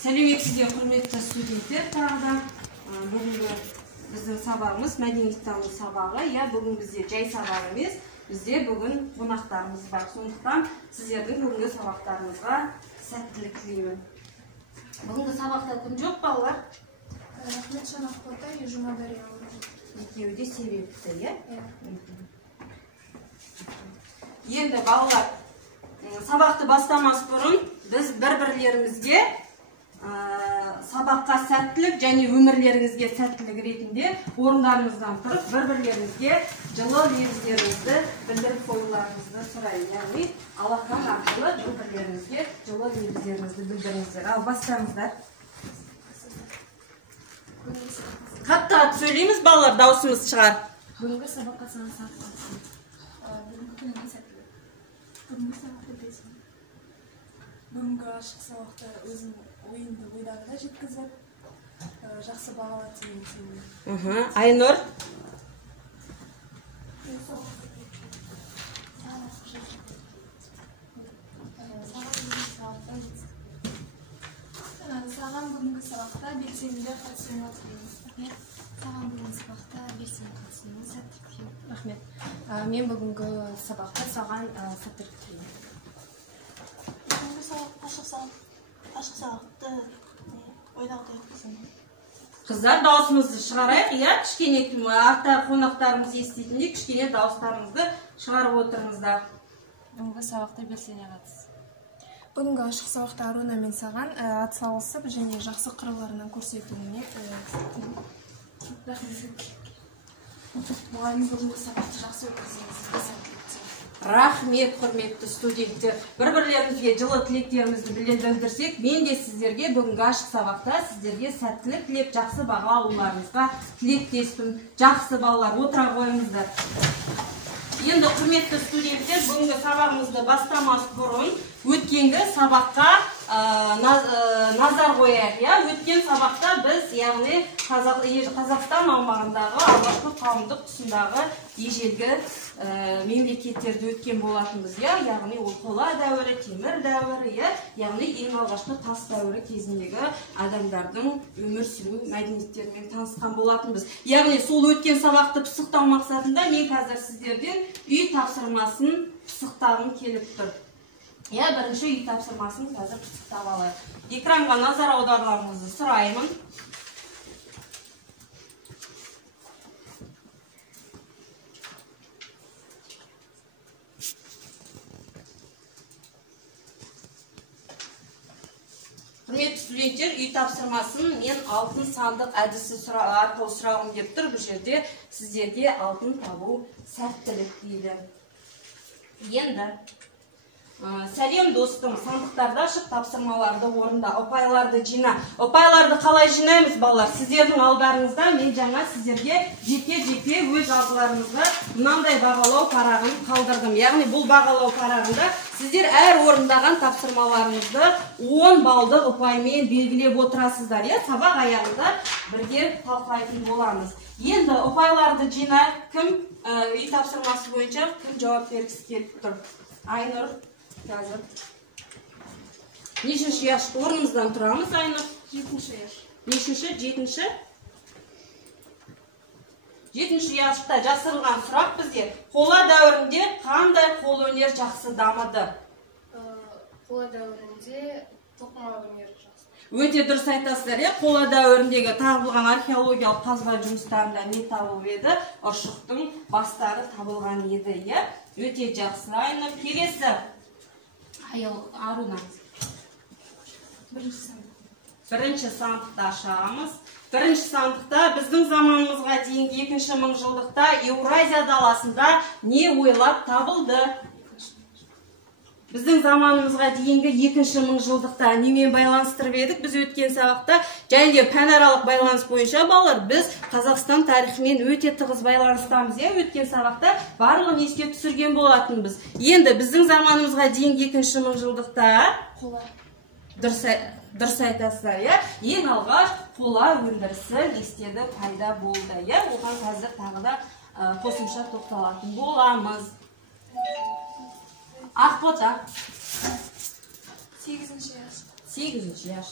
Сәлеметсіздер, құрметті студенттер. Тағы бүгінгі біздің сабағымыз мәдениеттану сабағы. Бүгін бізде жай сабақ емес, бізде бүгін қонақтарымыз бар. Сондықтан сіздердің бүгінгі сабақтарыңызға сәттілік тілеймін. Бүгінгі сабақта кім жоқ, балалар? Рахмет Шанақбота и Жұмадария. Екеуі де себепті, Енді балалар, сабақты бастамас бұрын біз бір-бірлерімізге сабаққа сәттілік және өмірлеріңізге сәттілік ретінде орындарыңыздан тұрып бір-бірлеріңізге жылы лебіздеріңізді білдіріп қоюларыңызды сұраймын. Яғни Аллахтан арқылы бір-бірлеріңізге жылы лебіздеріңізді білдіріңіздер. Ал бастаңыздар. Қатты сөйлейміз, балалар, даусымыз шығар. Бүгінгі сабаққа саған сәттілік. Бүгінгі күніңе сәттілік. Бүгінгі сабақты білесің. Бүгінгі ашық сабақта өзің ойынды ойдағыда жеткізіп, жақсы бағала тиген. Айнұр? Саған бүгінгі сабақта белсенді қатысуыңа тілеймін. Саған бүгінгі сабақта белсенді қатысуыңа сәттілік тілеймін. Рахмет. Мен бүгінгі сабақта саған сәттілік тілеймін. Бүгінгі ашық сабақты ойдағыдай өткіземін. Қыздар, даусымызды шығарайық, кішкене артта қонақтарымыз еститіндей кішкене дауыстарыңызды шығарып отырыңыздар. Бүгінгі сабақта белсене қатыс. Бүгінгі ашық сабақта Аруна мен саған атсалысып және жақсы қырларынан көрсетуіне рахмет. Мұғалім бүгінгі сабақты жақсы өткізіңіз. Рахмет, құрметті студенттер. Бір-бірлеріңізге жылы тілектерімізді білдірсек, мен де сіздерге бүгінгі ашық сабақта сіздерге сәттілік тілеп, жақсы баға алуларыңызға тілектеспін. Жақсы балалар, отыра қойыңыздар. Енді құрметті студенттер, бүгінгі сабағымызды бастамас бұрын өткенгі сабаққа назар қояйық. Өткен сабақта біз, яғни Қазақстан аумағындағы алғашқы қауымдық тұсындағы ежелгі мемлекеттерді өткен болатынбыз. Яғни ол қола дәуірі, темір дәуірі, яғни ең алғашқы тас дәуірі кезіндегі адамдардың өмір сүру мәдениеттерімен танысқан болатынбыз. Яғни сол өткен сабақты пысықтау мақсатында мен қазір сіздерден үй тапсырмасын пысықтағым келіп тұр. Бірінші үй тапсырмасын қазір пысықтап алайық. Экранға назар аударуларыңызды сұраймын. Құрметті студенттер, үй тапсырмасын мен алтын сандық әдісі арқылы сұрағым деп тұр. Бұл жерде сіздерге алтын табу сәттілік дейді. Енді сәлем достым, сандықтарды ашып тапсырмаларды орында, ұпайларды жина. Ұпайларды қалай жинаймыз, балалар? Сіздердің алдарыңызда мен жаңа сіздерге жеке-жеке өз алдыларыңызға мынандай бағалау парағын қалдырдым. Яғни бұл бағалау парағында сіздер әр орындаған тапсырмаларыңызды 10 балды ұпаймен белгілеп отырасыздар. Сабақ аяғында бірге талқылайтын боламыз. Енді ұпайларды жина. Кім үй тапсырмасы бойынша кім жауап бергісі келіп тұр? Айнұр. Қазір. Нешінші яш? Орнымыздан тұрамыз, Айнұр? 7-ші яш. Нешінші? 7-ші? 7-ші яшта жасырылған сұрақ бізде. Қола дәуірінде қандай қолөнер жақсы дамыды? Қола дәуірінде тоқыма өнері жақсы. Өте дұрыс айтасыздар. Қола дәуіріндегі табылған археологиялық қазба жұмыстарында не табылып еді? Ұршықтың бастары табылған еді. Өте жақсы. Айнұр, келесі. Аруна. Бірінші сандықты ашамыз. Бірінші сандықта біздің заманымызға дейінгі 2-ші мыңжылдықта Еуразия даласында не ойлап табылды? Біздің заманымызға дейінгі 2-ші мыңжылдықта немен байланыстырып едік? Біз өткен сабақта және де пәнаралық байланыс бойынша балалар, біз Қазақстан тарихымен өте тығыз байланыстамыз. Өткен сабақта барлығын еске түсірген болатынбыз. Енді біздің заманымызға дейінгі 2-ші мыңжылдықта қола. Дұрыс айтасыздар. Ең алғаш қола өндірісі естеді пайда болды. Оған қазір тағы да қосымша тоқталатын боламыз. Ақбота. 8-ші яш. 8 yaş.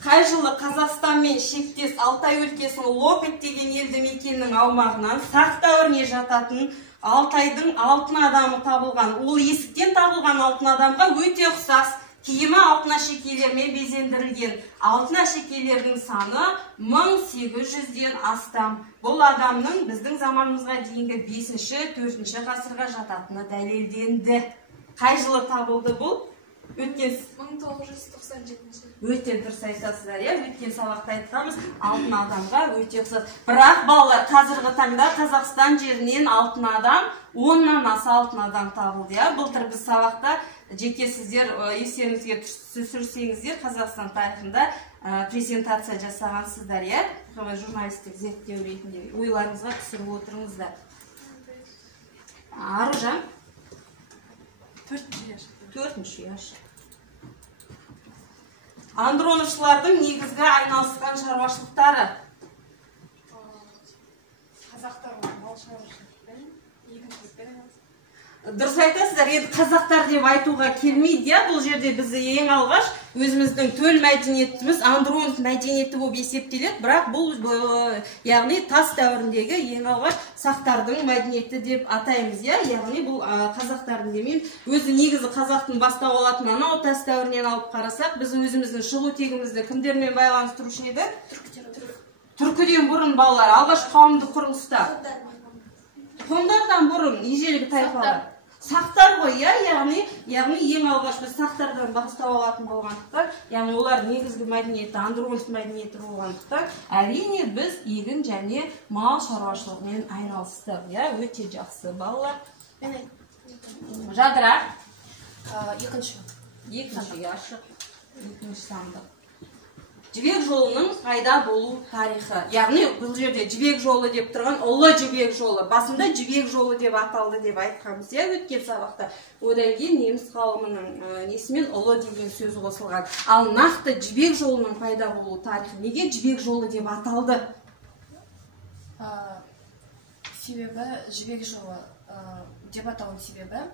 Қай жылы Қазақстанмен шектес Алтай өлкесінің Лопет деген елді мекеннің аумағынан сақ дәуіріне жататын Алтайдың алтын адамы табылған. Ол есіктен табылған алтын адамға өте ұқсас. Киімі алтын әшекейлермен безендірілген. Алтын әшекейлердің саны 1800-ден астам. Бұл адамның біздің заманымызға дейінгі 5-4 ғасырға жататыны дәлелденді. Қай жылы табылды бұл? Өткен 1997. Өте дұрыс айтасыздар, иә? Өткен сабақта айтқанбыз, алтын адамға өте ұқсас. Бірақ балалар, қазіргі таңда Қазақстан жерінен алтын адам, 10-нан аса алтын адам табылды, иә? Былтыр біз сабақта жеке сіздер естеріңізге түсірсеңіздер, Қазақстан тарихында презентация жасағансыздар, иә? Журналистік зерттеу ретінде ойларыңызға түсіріп отырыңыздар. Аружан? 4-ші яшық. Андроновшылардың негізгі айналысқан шаруашылықтары. Қазақтар мал шаруашылықпен, егіншілікпен айналысқан. Дұрыс айтасыздар, енді қазақтар деп айтуға келмейді, иә? Бұл жерде біз ең алғаш өзіміздің төл мәдениетіміз Андронов мәдениеті болып есептеледі, бірақ бұл яғни тас дәуіріндегі ең алғаш сақтардың мәдениеті деп атаймыз, иә? Яғни бұл қазақтардың демеймін. Өзі негізі қазақтың бастау алатын анау тас дәуірінен алып қарасақ, біз өзіміздің шығу тегімізді кімдермен байланыстырушы еді? Түркіден бұрын балалар, алғаш қауымдық құрылыста. Ғұндардан бұрын ежелгі тайпалар. Сақтар ғой, яғни ең алғаш біз сақтардан бастау алатын болғандықтан, яғни олар негізгі мәдениеті, Андронов мәдениеті болғандықтан, әрине біз егін және мал шаруашылығымен айналыстық, өте жақсы балалар. Жадыра. Екінші яшық, екінші сандық. Жібек жолының пайда болу тарихы. Яғни бұл жерде жібек жолы деп тұрған ұлы жібек жолы. Басында жібек жолы деп аталды деп айтқанбыз, өткен сабақта. Одан кейін неміс ғалымының несімен ұлы деген сөз қосылған. Ал нақты жібек жолының пайда болу тарихы неге жібек жолы деп аталды? Себебі жібек жолы деп аталу себебі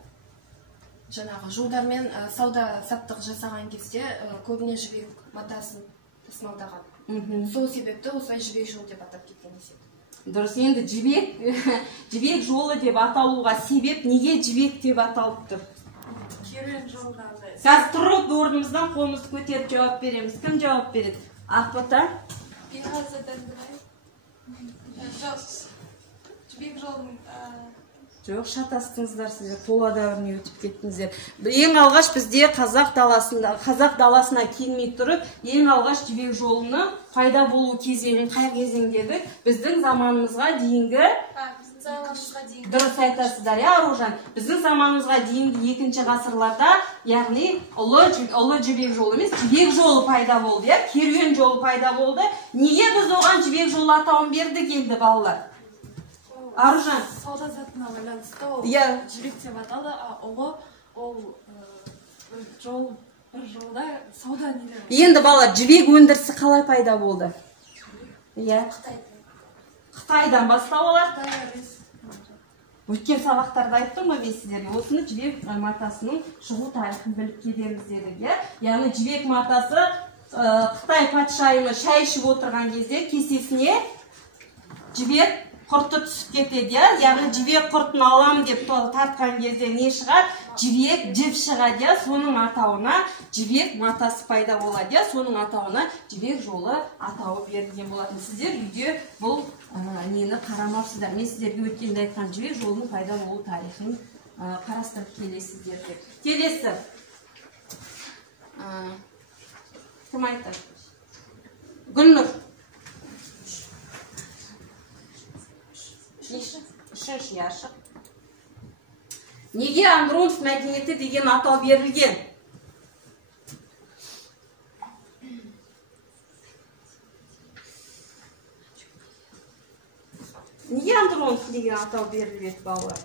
жаңағы жолдармен сауда саттық жасаған кезде көбіне жібек матасын тасымалдаған. Сол себепті осылай жібек жолы деп атап кеткен есеп. Дұрыс, енді жібек жолы деп аталуға себеп неге жібек деп аталып тұр? Керуен жолдары. Қазір тұрып орнымыздан қолымызды көтеріп жауап береміз. Кім жауап береді? Ақбота? Жібек жолының жоқ, шатастыңыздар сіздер, қола дәуіріне өтіп кеттіңіздер. Ең алғаш бізде қазақ даласына келмей тұрып, ең алғаш жібек жолыны пайда болу кезеңін қай кезеңдегі? Біздің заманымызға дейінгі дұрыс айтасыздар, Аружан. Біздің заманымызға дейінгі 2-ші ғасырларда, яғни ұлы жібек жолы емес, жібек жолы пайда болды, керуен жолы пайда болды. Неге біз оған жібек жолы атауын бердік енді балалар? Аружан. Сауда затына байланысты ол жібек деп аталды, ұлы ол бір жолда сауда нелері. Енді балалар, жібек өндірісі қалай пайда болды? Қытайдан бастау алар. Өткен сабақтарда айттым ғой мен сіздерге, осыны жібек матасының шығу тарихын біліп келеміз дедік, яғни жібек матасы Қытай патшайымы шай ішіп отырған кезде кесесіне жібек құрты түсіп кетеді, яғни жібек құртын алам деп тартқан кезде не шығады? Жібек жіп шығады, соның атауына жібек матасы пайда болады, соның атауына жібек жолы атауы берілген болатын. Сіздер үйде бұл нені қарамапсыздар. Мен сіздерге өткенде айтқан жібек жолының пайда болу тарихын қарастырып келесіздер деп. Келесі. Кім айтты? Гүлнұр. Үшінші яшық. Неге Андронов мәдениеті деген атау берілген? Неге Андронов деген атау беріледі балалар?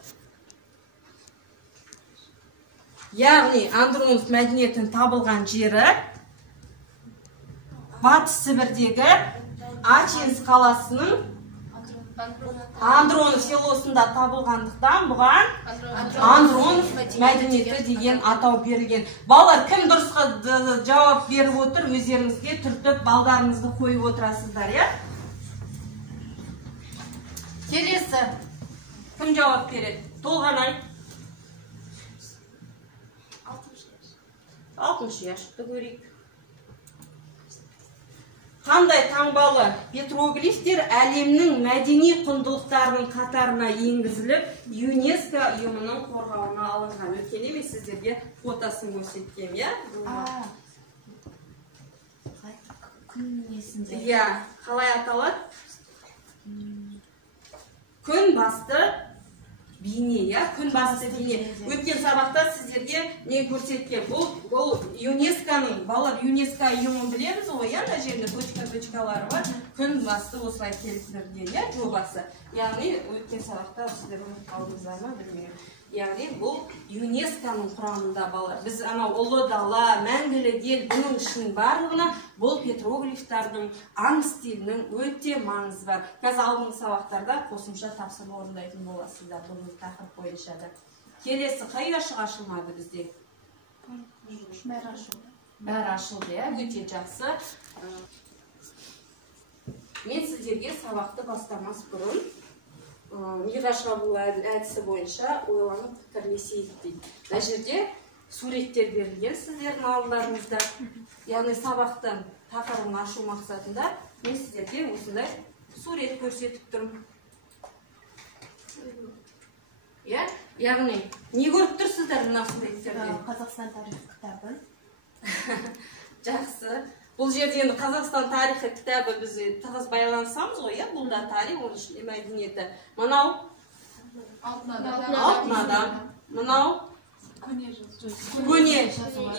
Яғни Андронов мәдениетін табылған жері Батыс Сібірдегі Ачинск қаласының Андронов селосында табылғандықтан бұған Андронов мәдениеті деген атау берілген. Балалар, кім дұрыс жауап беріп отыр, өздеріңізге түртіп балдарыңызды қойып отырасыздар, я? Келесі, кім жауап береді? Толғанай. 60 яшықты көрейік. Қандай таңбалы петроглифтер әлемнің мәдени құндылықтарының қатарына енгізіліп, ЮНЕСКО ұйымының қорғауына алынған. Өткен емес сіздерге фотосын көрсеткен, я? Иә, қалай аталады? Күн басты бейне, я? Күн басты бейне. Өткен сабақта сіздерге не көрсеткен? Бұл ЮНЕСКО-ның, балалар ЮНЕСКО ұйымын білеміз ғой, я? Мына жерінде точка-точкалары бар. Күн басты осылай келтірілген, я? Жобасы. Яғни өткен сабақта сіздер қалдыңыздар ма, білмеймін. Яғни бұл ЮНЕСКО-ның құрамында балалар. Біз анау ұлы дала, мәңгілік ел, бұның ішінің барлығына бұл петроглифтардың аң стилінің өте маңызы бар. Қазір алдыңғы сабақтарда қосымша тапсырма орындайтын боласыздар бұл тақырып бойынша да. Келесі қай ашық ашылмады бізде? Бәрі ашылды, өте жақсы. Мен сіздерге сабақты бастамас бұрын миға шабу әдісі бойынша ойланып пікірлесейік дейді. Мына жерде суреттер берілген сіздердің алдыларыңызда. Яғни сабақтың тақырыбын ашу мақсатында мен сіздерге осындай сурет көрсетіп тұрмын. Яғни не көріп тұрсыздар мына суреттерде? Қазақстан тарихы кітабын. Жақсы. Бұл жерде енді Қазақстан тарихы кітабы біз тығыз байлансамыз ғой, бұл да тарих, оның ішінде мәдениеті. Мынау? Алтын адам. Мынау? Көне.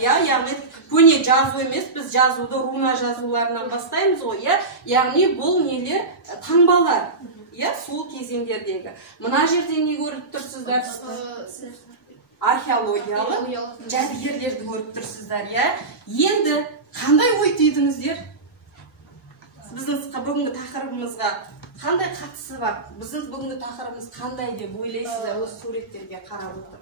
Яғни көне жазу емес, біз жазуды руна жазуларынан бастаймыз ғой, яғни бұл нелер таңбалар. Сол кезеңдердегі. Мына жерде не көріп тұрсыздар? Археологиялық жәдігерлерді көріп тұрсыздар, енді қандай ой түйдіңіздер? Біздің бүгінгі тақырыбымызға қандай қатысы бар? Біздің бүгінгі тақырыбымыз қандай деп ойлайсыздар осы суреттерге қарап отыр?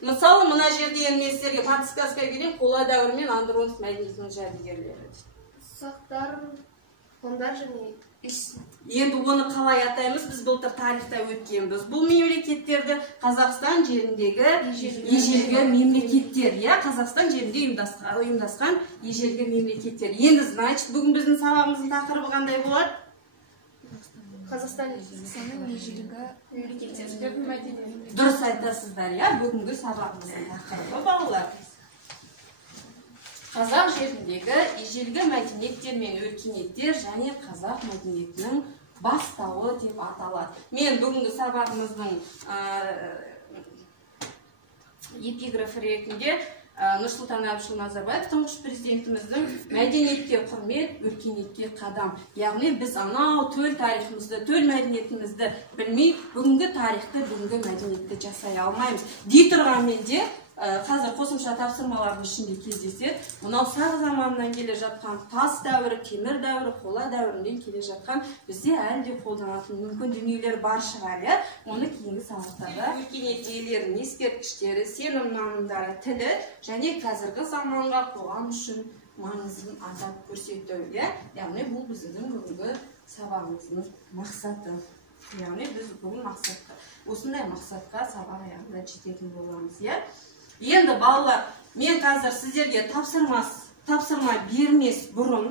Мысалы, мына жерде мен сіздерге подсказка берейін, қола дәуірі мен Андронов мәдениетінің жәдігерлері. Сақтар, фондар және Енді оны қалай атаймыз? Біз былтыр тарихта өткенбіз. Бұл мемлекеттерді Қазақстан жеріндегі ежелгі мемлекеттер, Қазақстан жерінде ұйымдасқан ежелгі мемлекеттер. Енді, значит, бүгін біздің сабағымыздың тақырыбы қандай болады? Қазақстан ежелгі мемлекеттердің мәдениеті. Дұрыс айтасыздар, бүгінгі сабағымыздың тақырыбы балалар. Қазақ жеріндегі ежелгі мәдениеттер мен өркениеттер және қазақ мәдениетінің бастауы деп аталады. Мен бүгінгі сабағымыздың эпиграфы ретінде Нұрсұлтан Әбішұлы Назарбаев тұңғыш президентіміздің мәдениетке құрмет, өркениетке қадам. Яғни біз анау төл тарихымызды, төл мәдениетімізді білмей, бүгінгі тарихты, бүгінгі мәдениетті жасай алмаймыз. Дей тұрғанмен де қазір қосымша тапсырмалардың ішінде кездеседі. Мынау сақ заманынан келе жатқан тас дәуірі, темір дәуірі, қола дәуірінен келе жатқан бізде әлі де қолданатын мүмкін дүниелер бар шығар, оны кейінгі сабақтарда өркениет иелерінің ескерткіштері, сенім нанымдары, тілі және қазіргі заманға қоғам үшін маңызын атап көрсету. Яғни бұл біздің бүгінгі сабағымыздың мақсаты. Яғни біз бүгін осындай мақсатқа сабақ аяғында жететін боламыз. Енді балалар, мен қазір сіздерге тапсырма бермес бұрын,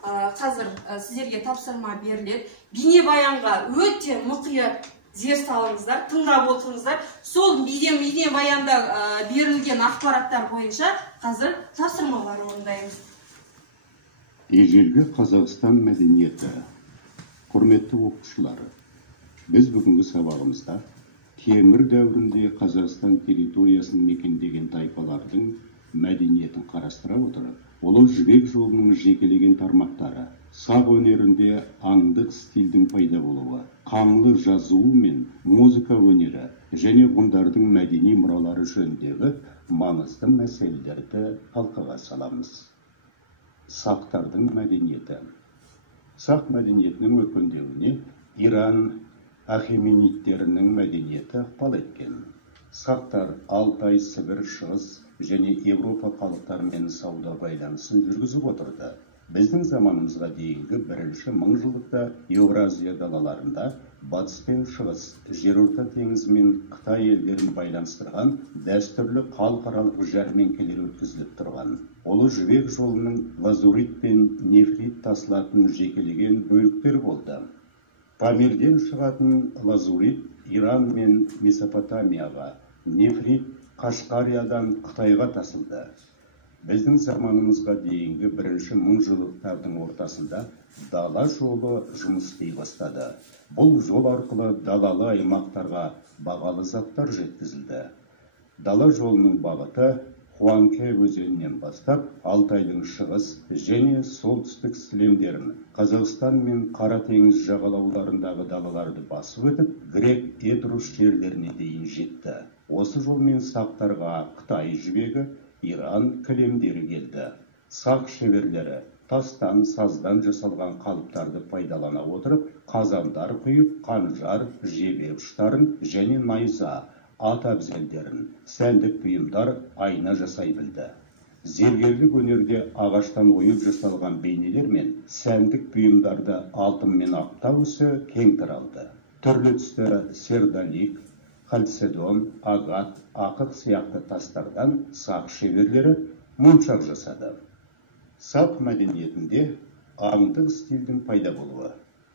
қазір сіздерге тапсырма беріледі. Бейнебаянға өте мұқият зер салыңыздар, тыңдап отырыңыздар. Сол бейнебаянда берілген ақпараттар бойынша қазір тапсырмалар орындаймыз. Ежелгі Қазақстан мәдениеті. Құрметті оқушылары, біз бүгінгі сабағымызда темір дәуірінде Қазақстан территориясын мекендеген тайпалардың мәдениетін қарастыра отырып, Ұлы Жібек жолының жекелеген тармақтары, сақ өнерінде аңдық стильдің пайда болуы, қаңлы жазуы мен музыка өнері және ғұндардың мәдени мұралары жөніндегі маңызды мәселелерді талқыға саламыз. Сақтардың мәдениеті. Сақ мәдениетінің өркендеуіне Иран ахеменидтерінің мәдениеті ықпал еткен. Сақтар Алтай, Сібір, Шығыс және Европа халықтарымен сауда байланысын жүргізіп отырды. Біздің заманымызға дейінгі бірінші мыңжылдықта Еуразия далаларында батыс пен шығыс, жерорта теңізі мен Қытай елдерін байланыстырған дәстүрлі халықаралық жәрмеңкелер өткізіліп тұрған. Ұлы жібек жолының лазурит пен нефрит тасылатын жекелеген бөліктер болды. Памирден шығатын лазурит Иран мен Месопотамияға, нефрит Қашқариядан Қытайға тасылды. Біздің заманымызға дейінгі бірінші мыңжылдықтардың ортасында дала жолы жұмыс істей бастады. Бұл жол арқылы далалы аймақтарға бағалы заттар жеткізілді. Дала жолының бағыты Хуанхэ өзенінен бастап Алтайдың шығыс және солтүстік сілемдерін, Қазақстан мен Қара теңіз жағалауларындағы далаларды басып өтіп, грек Этрус жерлеріне дейін жетті. Осы жолмен сақтарға Қытай жібегі, Иран кілемдері келді. Сақ шеберлері тастан, саздан жасалған қалыптарды пайдалана отырып, қазандар құйып, қанжар, жебе ұштарын және найза, ат әбзелдерін, сәндік бұйымдар, айна жасай білді. Зергерлік өнерде ағаштан ойып жасалған бейнелер мен сәндік бұйымдарды алтын мен ақта өсі кең таралды. Түрлі түсті сердолик, халцедон, агат, ақық сияқты тастардан сақ шеберлері моншақ жасады. Сақ мәдениетінде аңдық стильдің пайда болуы.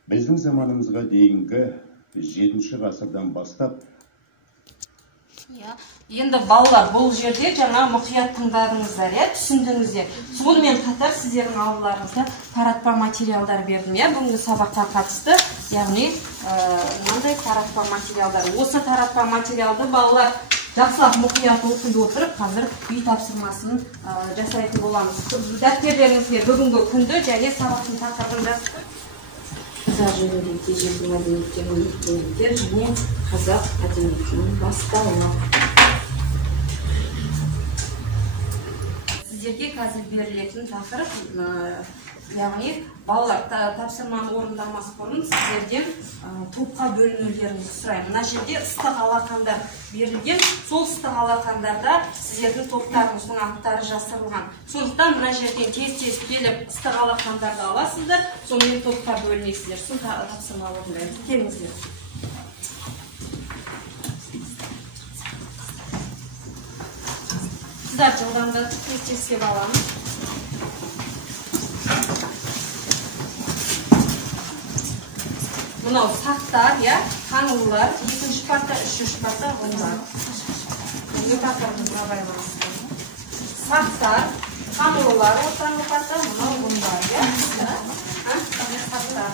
Біздің заманымызға дейінгі 7 ғасырдан бастап Енді балалар, бұл жерде жаңа мұқият тыңдадыңыздар, түсіндіңіздер. Сонымен қатар сіздердің аулаларыңызда таратпа материалдар бердім, бүгінгі сабаққа қатысты, яғни мынандай таратпа материалдар. Осы таратпа материалды балалар жақсылап мұқият оқи отырып, қазір үй тапсырмасын жасайтын боламыз. Дәптертеріңізге бүгінгі күнді және сабақтың тақырыбын жазып қазақ жөніндегі ежелгі мәдениеттердің өлкеліктер және қазақ мәдениетінің бастауы. Сіздерге қазір берілетін тақырып, яғни балалар тапсырманы орындамас бұрын сіздерден топқа бөлінулеріңізді сұраймын. Мына жерде ыстық алақандар берілген, сол ыстық алақандарда сіздердің топтарыңыздың аттары жасырылған. Сондықтан мына жерден тез-тез келіп ыстық алақандарды аласыздар, сонымен топқа бөлінесіздер. Сын тапсырма орындаймыз. Келіңіздер. Сіздер жылдамда тез-тез кеп аламыз. Мынау сақтар, қаңылылар, 2-ші парта, 3-ші парта, ғындар. Бүгінгі тақырыбымызға байланысты. Сақтар, қаңылылар, ортаңғы парта, мынау ғындар. Сақтар.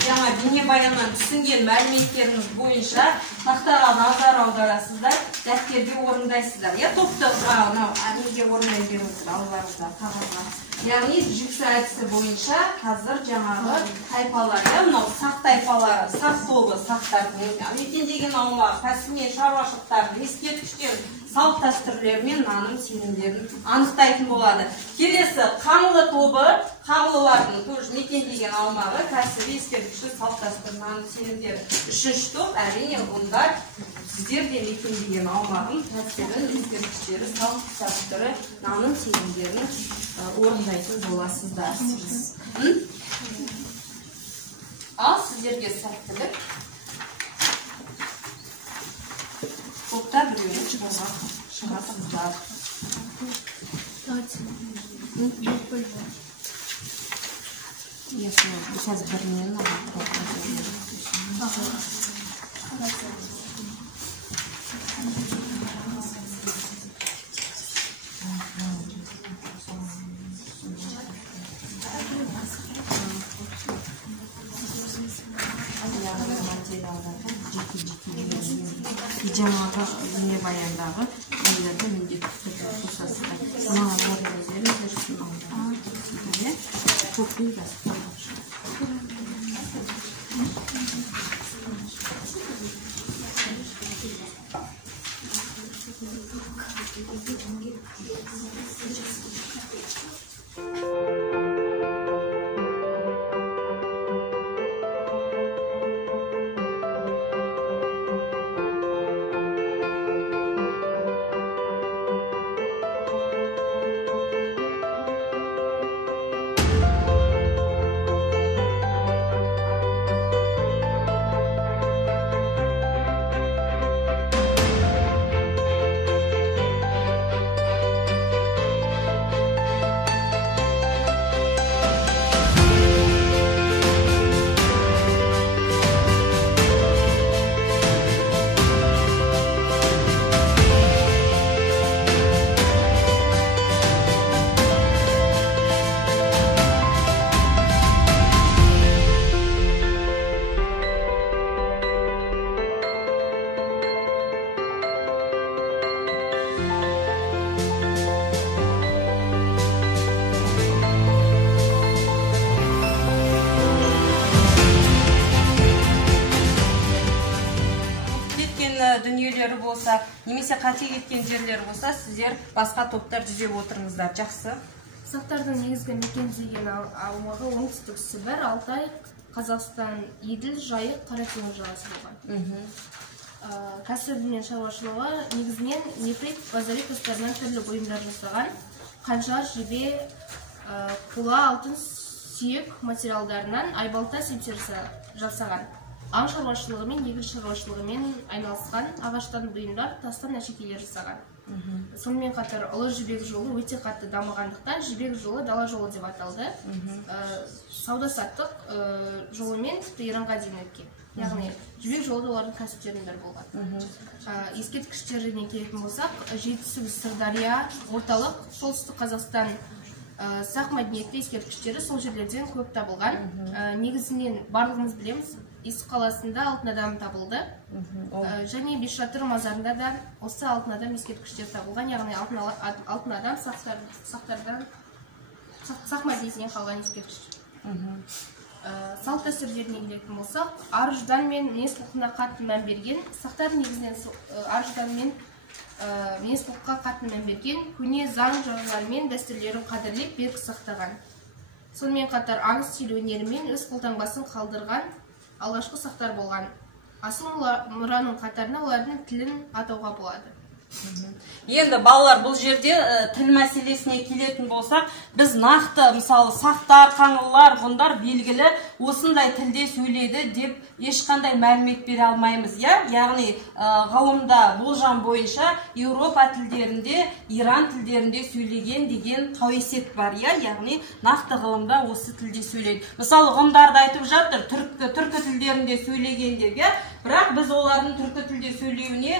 Жаңа бейнебаяннан түсінген мәліметтеріңіз бойынша тақтаға назар аударасыздар, дәптерге орындайсыздар. Топты неге орындай беріңіздер ауларыңызда қағазға. Яғни жүксі әдісі бойынша қазір жаңағы тайпалар, мынау сақ тайпалары, сақ тобы, сақтардың мекендеген аумағы, кәсіп мен шаруашылықтардың ескерткіштерін, салт дәстүрлері мен наным сенімдерін анықтайтын болады. Келесі қаңлы тобы, қаңлылардың мекендеген аумағы, кәсіп ескерткіші, салт дәстүр, наным сенімдері. Үшінші топ әрине ғұндар сіздерде мекендеген аумағын, кәсібін, ескерткіштері, салт дәстүрі, наным сенімдерін орындайтын боласыздар. Ал сіздерге сәттілік. Топта біреуін шығасыздар. Сейчас бірінен материалдар. жаңағы бейнебаяндағы нелерді міндетті түрде қосасыздар. Маған орнына беріңіздер, иә? Көппен жазып дүниелері болса, немесе қате кеткен жерлер болса, сіздер басқа топтар түзеп отырыңыздар. Жақсы. Сақтардың негізгі мекендеген аумағы оңтүстік Сібір, Алтай, Қазақстан, Еділ, Жайық, Қаратеңіз жағасы болған. Кәсібі мен шаруашылығы негізінен нефрит, базалит тастарынан түрлі бұйымдар жасаған, қанжар, жебе, қола, алтын, сүйек материалдарынан айбалта септер жасаған. Аң шаруашылығымен, егін шаруашылығымен айналысқан, ағаштан бұйымдар, тастан әшекейлер жасаған. Сонымен қатар ұлы жібек жолы өте қатты дамығандықтан жібек жолы дала жолы деп аталды. Сауда-саттық жолымен Иранға дейін өткен. Яғни жібек жолы олардың кәсіптерінің бірі болған. Ескерткіштеріне келетін болсақ, Жетісу, Сырдария, орталық, солтүстік Қазақстан сақ мәдениетті ескерткіштері сол жерлерден көп табылған. Негізінен барлығымыз білеміз, Есік қаласында алтын адам табылды. Және Бесшатыр мазарында да осы алтын адам ескерткіштер табылған. Яғни алтын адам сақтардан сақ мәдениетінен қалған ескерткіштер. Салт дәстүрлеріне келетін болсақ, ар-ұждан мен мінез-құлқына қатты мән берген. Сақтар негізінен ар-ұждан мен мінез-құлққа қатты мән берген, көне заң жоралары мен дәстүрлерін қадірлеп берік сақтаған. Сонымен қатар аңыз стиль өнерімен өз қолтаңбасын қалдырған алғашқы сақтар болған. Асыл мұраның қатарына олардың тілін атауға болады. Енді балалар, бұл жерде тіл мәселесіне келетін болсақ, біз нақты, мысалы, сақтар, қаңлылар, ғұндар белгілі осындай тілде сөйледі деп ешқандай мәлімет бере алмаймыз. Яғни, ғылымда болжам бойынша Еуропа тілдерінде, Иран тілдерінде сөйлеген деген қауесет бар. Яғни, нақты ғылымда осы тілде сөйлейді. Мысалы, ғұндарды айтып жатыр, түркі тілдерінде сөйлеген деп, бірақ біз олардың түркі тілде сөйлеуіне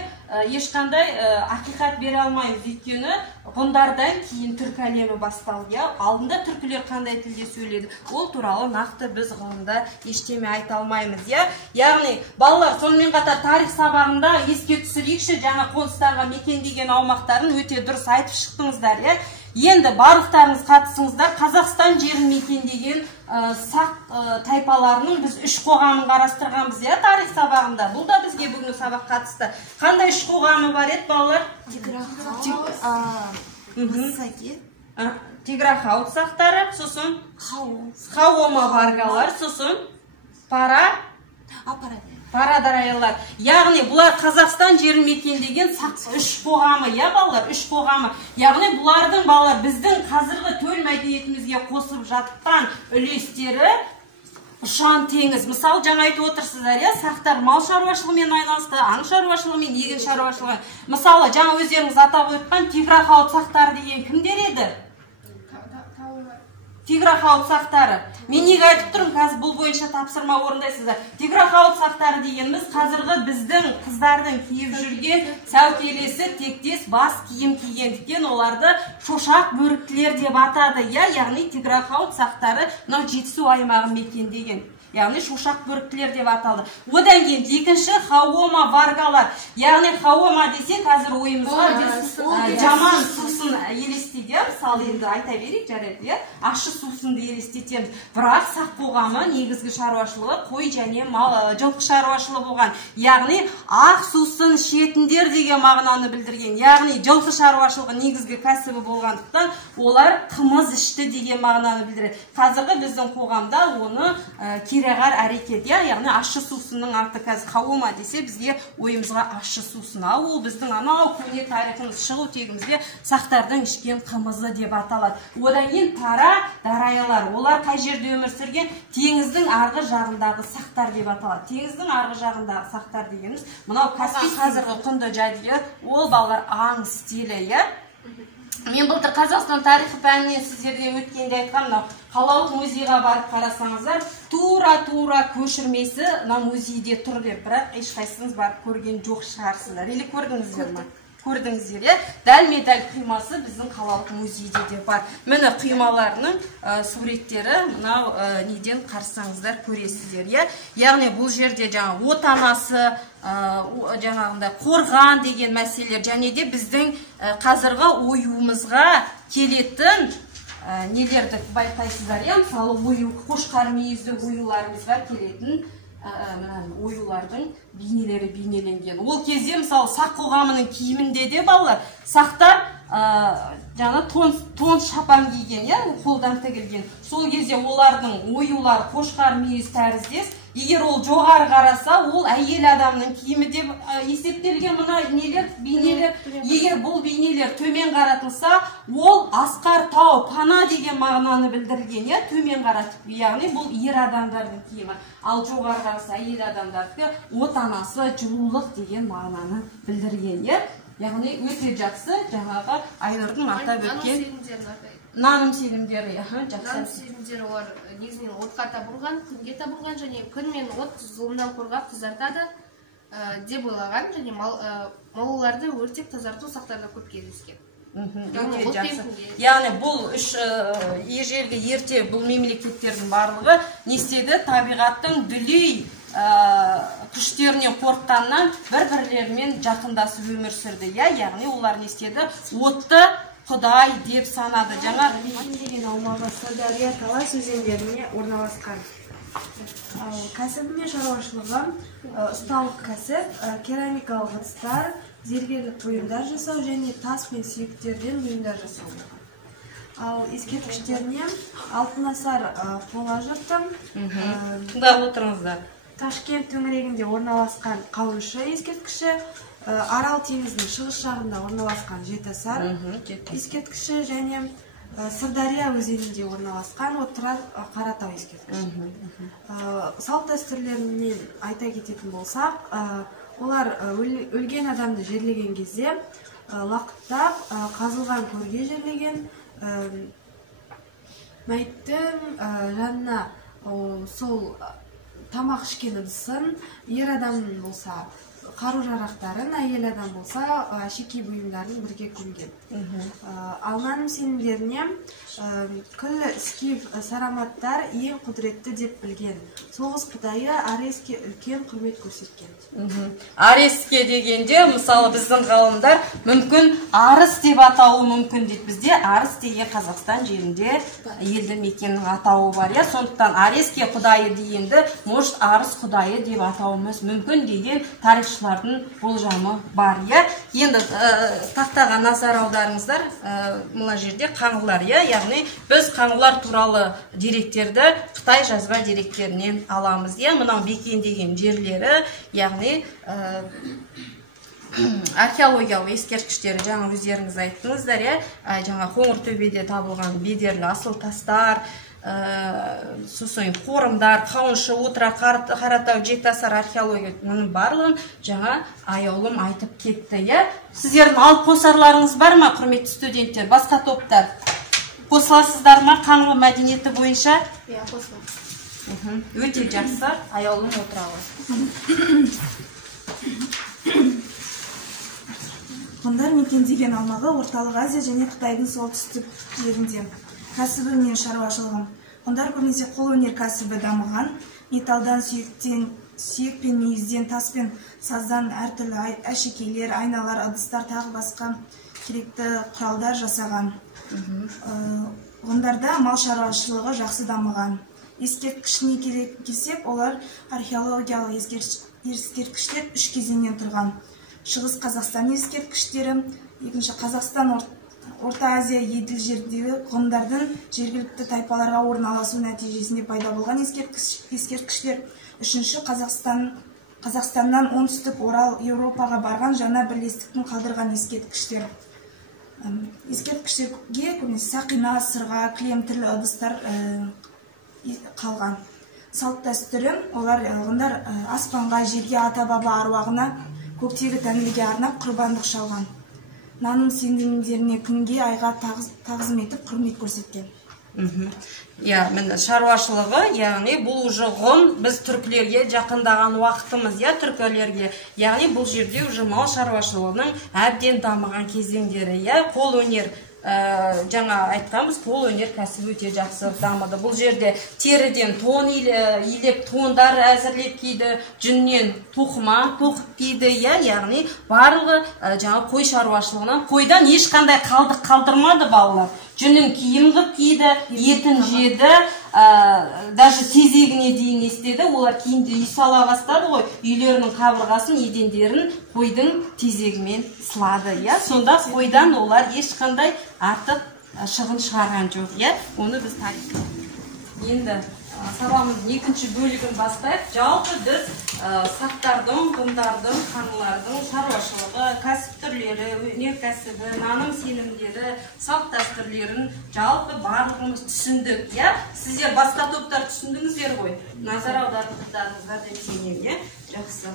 ешқандай ақиқат бере алмаймыз. Өйткені ғұндардан кейін түркі әлемі басталды. Алдында түркілер қандай тілде сөйледі, ол туралы нақты біз ғылымда ештеме айта алмаймыз. Яғни, балалар, сонымен қатар тарих сабағында еске түсірейікші, жаңа қоныстарға мекендеген аумақтарын өте дұрыс айтып шықтыңыздар. Енді барлықтарыңыз қатысыңыздар. Қазақстан жерін мекендеген сақ тайпаларының біз үш қоғамын қарастырғанбыз, тарих сабағында. Бұл да бізге бүгінгі сабақ қатысты. Қандай үш қоғамы бар еді, балалар? Тиграхаут сақтары, сосын Хаома варгалар, сосын Парадарайлар. Яғни, бұлар Қазақстан жерін мекендеген үш қоғамы, балалар, үш қоғамы. Яғни, бұлардың балалар біздің қазіргі төл мәдениетімізге қосып жатқан үлестері ұшан теңіз. Мысалы, жаңа айтып отырсыздар, сақтар мал шаруашылығымен айналысты, аң шаруашылығымен, егін шаруашылығы. Мысалы, жаңа өздеріңіз атап өткен Тиграхаут сақтары деген кімдер еді? Тиграхаут сақтары. Мен неге айтып тұрмын, қазір бұл бойынша тапсырма орындайсыздар. Тиграхаут сақтары дегеніміз қазіргі біздің қыздардың киіп жүрген сәукелесі тектес бас киім кигендіктен оларды шошақ бөріктілер деп атады. Яғни Тиграхаут сақтары мынау Жетісу аймағын мекендеген. яғни шошақ бөріктілер деп аталды. Одан кейін екінші хаома варгалар, яғни хаома десе қазір ойымызға жаман сусын елестейді, мысалы енді айта берейік жарайды, ащы сусынды елестетеміз. Бірақ сақ қоғамы негізгі шаруашылығы қой және жылқы шаруашылығы болған, яғни ақ сусын ішетіндер деген мағынаны білдірген, яғни жылқы шаруашылығы негізгі кәсібі болғандықтан олар қымыз ішті деген мағынаны білдіреді. Қазіргі біздің қоғамда оны кереғар әрекет, яғни ащы сусынның аты қазір хаома десе бізге ойымызға ащы сусын, ол біздің анау көне тарихымыз шығу тегімізде сақтардың ішкен қымызы деп аталады. Одан кейін тара дараялар, олар қай жерде өмір сүрген? Теңіздің арғы жағындағы сақтар деп аталады. Теңіздің арғы жағындағы сақтар дегеніміз мынау Каспий қазіргі құнды жадиы, ол балалар аң стилі, Мен былтыр Қазақстан тарихы пәнінен сіздерде өткенде айтқан, мынау қалалық музейға барып қарасаңыздар, тура көшірмесі музейде тұр деп, бірақ ешқайсыңыз барып көрген жоқ шығарсыздар. Или көрдіңіздер ме? Көрдіңіздер, дәлме-дәл қимасы біздің қалалық музейде де бар. Міне қималарының суреттері мынау неден қарсаңыздар көресіздер. Яғни бұл жерде жаңа отанасы, жаңағында қорған деген мәселелер, және де біздің қазіргі оюымызға келетін нелерді байқайсыздар. Мысалы қошқар мүйізді оюларымызға келетін оюлардың бейнелері бейнеленген. Ол кезде мысалы сақ қоғамының киімінде де балалар сақтар жаңа тон шапан киген, қолдан тігілген. Сол кезде олардың оюлар қошқар мүйіз тәріздес. Егер ол жоғары қараса, ол әйел адамның киімі деп есептелген мына нелер, бейнелер. Егер бұл бейнелер төмен қаратылса, ол асқар тау, пана деген мағынаны білдірген, төмен қаратып, яғни бұл ер адамдардың киімі. Ал жоғары қараса, әйел адамдарды отанасы, жылулық деген мағынаны білдірген, яғни өте жақсы жаңағы Айнұрдың атап өткен наным сенімдері, наным сенімдері олар негізінен отқа табылған, күнге табылған, және күн мен от зұлымнан қорғап тазартады деп ойлаған, және малуларды өртеп тазарту сақтарда көп кездескен. Яғни бұл үш ежелгі ерте бұл мемлекеттердің барлығы не істеді? Табиғаттың дүлей күштерінен қорыққаннан бір-бірлерімен жақындасып өмір сүрді. Яғни олар не істеді? Отты Құдай деп санады. Жаңа деген аумағы Сырдария талас өзендеріне орналасқан. Кәсібі мен шаруашылығы ұсталық кәсіп, керамикалық ыдыстар, зергерлік бұйымдар жасау және тас пен сүйектерден бұйымдар жасау. Ал ескерткіштеріне Алтынасар қола жұрты, тыңдап отырыңыздар. Ташкент төңірегінде орналасқан Қауышы ескерткіші, Арал теңізінің шығыс жағында орналасқан Жетасар ескерткіші және Сырдария өзенінде орналасқан Отырар Қаратау ескерткіші. Салт дәстүрлерінен айта кететін болсақ, олар өлген адамды жерлеген кезде лақыттап қазылған көрге жерлеген, мәйіттің жанына сол тамақ ішкен ыдысын, ер адам болса қару-жарақтарын, әйел адам болса әшекей бұйымдарын бірге көмген. Ал наным сенімдеріне күллі скиф сараматтар ең құдіретті деп білген. Соғыс құдайы Ареске үлкен құрмет көрсеткен. Ареске дегенде, мысалы біздің ғалымдар мүмкін Арыс деп атауы мүмкін дейді. Бізде Арыс деген Қазақстан жерінде елді мекеннің атауы бар. Сондықтан Ареске құдайы дегенді, может Арыс құдайы деп атауымыз мүмкін деген тарихшылардың болжамы бар. Енді тақтаға назар аударыңыздар, мына жерде қаңғылар, яғни біз қаңғылар туралы деректерді Қытай жазба деректерінен аламыз. Мынау Бекен деген жерлері, яғни археологиялық ескерткіштері, жаңа өздеріңіз айттыңыздар, жаңа Қоңыртөбеде табылған бедерлі асыл тастар, сосын қорымдар, Қауыншы, Отырар, Қаратау, Жетасар археология, мұның барлығын жаңа аяулым айтып кетті. Сіздердің алып қосарларыңыз бар ма, құрметті студенттер, басқа топтар? Қосыласыздар ма қаңлы мәдениеті бойынша? Қосыласыз. Өте жақсы, аяулым отыралы. Ғұндар мекендеген аумағы орталық Азия және Қытайдың солтүстік жерінде. Кәсібі мен шаруашылығы. Ғұндар көбінесе қол өнер кәсібі дамыған. металдан, сүйек пен мүйізден, тас пен саздан әртүрлі әшекейлер, айналар, ыдыстар тағы басқа керекті құралдар жасаған. Ондарда мал шаруашылығы жақсы дамыған. Ескерткішіне келсек, олар археологиялық ескерткіштер 3 кезеңнен тұрған. Шығыс Қазақстан ескерткіштері, екінші Қазақстан, Орта Азия, Еділ жердегі ғұндардың жергілікті тайпаларға орналасу нәтижесінде пайда болған ескерткіштер, үшінші Қазақстаннан оңтүстік Орал, Еуропаға барған жаңа бірлестіктің қалдырған ескерткіштер. Ескерткіштерге көбінесе сақина, сырға, кілем, түрлі ыдыстар қалған. Салт дәстүрі, олар ғұндар аспанға, жерге, ата-баба аруағына, көктегі тәңірге арнап құрбандық шалған. Наным сенімдеріне күнге, айға тағзым етіп құрмет көрсеткен. Міне шаруашылығы, яғни бұл уже ғұн біз түркілерге жақындаған уақытымыз, түркілерге, яғни бұл жерде уже мал шаруашылығының әбден дамыған кезеңдері, қол өнер, жаңа айтқанбыз, қол өнер кәсібі өте жақсы дамыды. Бұл жерде теріден тон илеп, тондар әзірлеп киді, жүннен тоқыма тоқып киді, яғни барлығы жаңа қой шаруашылығынан, қойдан ешқандай қалдық қалдырмады балалар. Жүнін киім қып киді, етін жеді, даже тезегіне дейін естеді. Олар кейінде үй сала бастады ғой, үйлерінің қабырғасын, едендерін қойдың тезегімен сылады. Сонда қойдан олар ешқандай артық шығын шығарған жоқ. Оны біз тарихтаймыз. Енді сабағымыздың екінші бөлігін бастайық. Жалпы біз сақтардың, ғұндардың, ханлардың шаруашылығы, кәсіп түрлері, өнеркәсібі, наным сенімдері, салт дәстүрлерін жалпы барлығымыз түсіндік. Сіздер басқа топтар түсіндіңіздер ғой. Назар аудардыңыздар деп сенемін. Жақсы.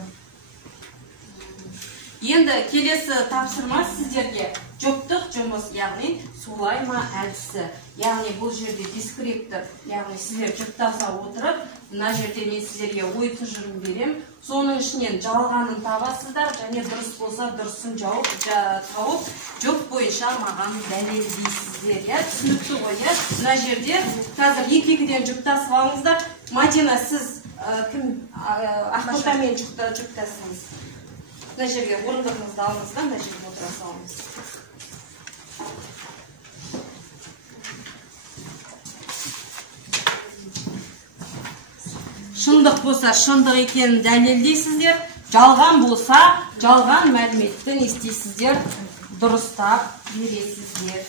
Енді келесі тапсырма сіздерге жұптық жұмыс, яғни сулайма әдісі. Яғни бұл жерде дискриптор, яғни сіздер жұптаса отырып, мына жерде мен сіздерге ой тұжырым берем. Соның ішінен жалғанын табасыздар, және дұрыс болса дұрысын тауып, жұп бойынша маған дәлелдейсіздер. Түсінікті ғой, мына жерде қазір екі-екіден жұптасып алыңыздар. Мадина, сіз кім Ақботамен жұптасыңыз? Мына жерге орындығыңызды алыңыздар, мына жерге отыра салыңыз. Шындық болса шындық екенін дәлелдейсіздер, жалған болса жалған мәліметті не істейсіздер, дұрыстап бересіздер.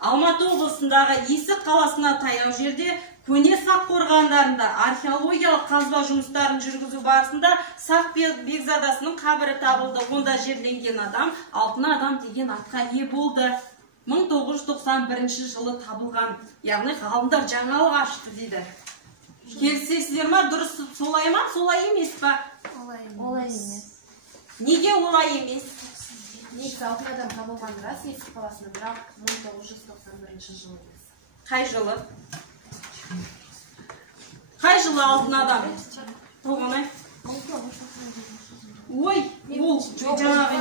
Алматы облысындағы Есік қаласына таяу жерде көне сақ қорғандарында археологиялық қазба жұмыстарын жүргізу барысында Сақ бекзадасының қабірі табылды. Онда жерленген адам алтын адам деген атқа ие болды. 1991 жылы табылған, яғни ғалымдар жаңалық ашты дейді. Келісесіздер ма? Дұрыс солай ма? Солай емес па? Олай емес. Неге олай емес? Негізі алтын адам табылған рас Есік қаласында, бірақ 1991 жылы емес. Қай жылы? Қай жылы алтын адам? Толғанай? Ой, ол жаңағы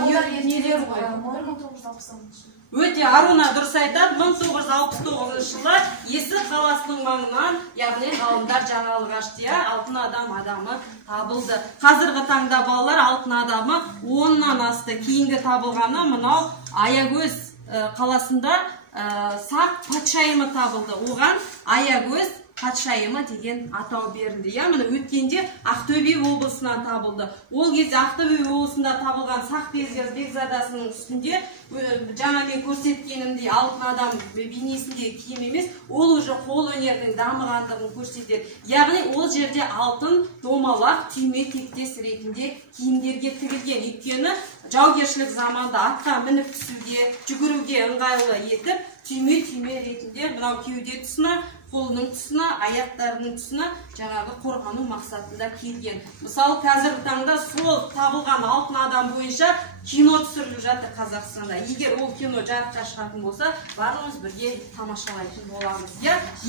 нелер ғой. 1960 Өте Аруна дұрыс айтады. 1969 жылы Есік қаласының маңынан, яғни ғалымдар жаңалық ашты, алтын адамы табылды. Қазіргі таңда балалар алтын адамы 10-нан асты. Кейінгі табылғаны мынау Аягөз қаласында сақ патшайымы табылды. Оған Аягөз патшайымы деген атау берілді. Міне өткенде Ақтөбе облысынан табылды. Ол кезде Ақтөбе облысында табылған сақ бекзадасының үстінде жаңа мен көрсеткенімдей алтын адам бейнесінде киім емес, ол уже қол өнерінің дамығандығын көрсетеді. Яғни ол жерде алтын домалақ, түйме тектес ретінде киімдерге тігілген. Өйткені жаугершілік заманда атқа мініп түсуге, жүгіруге ыңғайлы етіп, түйме ретінде мынау кеуде тұсына, қолының тұсына, аяқтарының тұсына жаңағы қорғану мақсатында келген. Мысалы, қазіргі таңда сол табылған алтын адам бойынша кино түсіріліп жатыр Қазақстанда. Егер ол кино жарыққа шығатын болса, барлығымыз бірге тамашалайтын боламыз.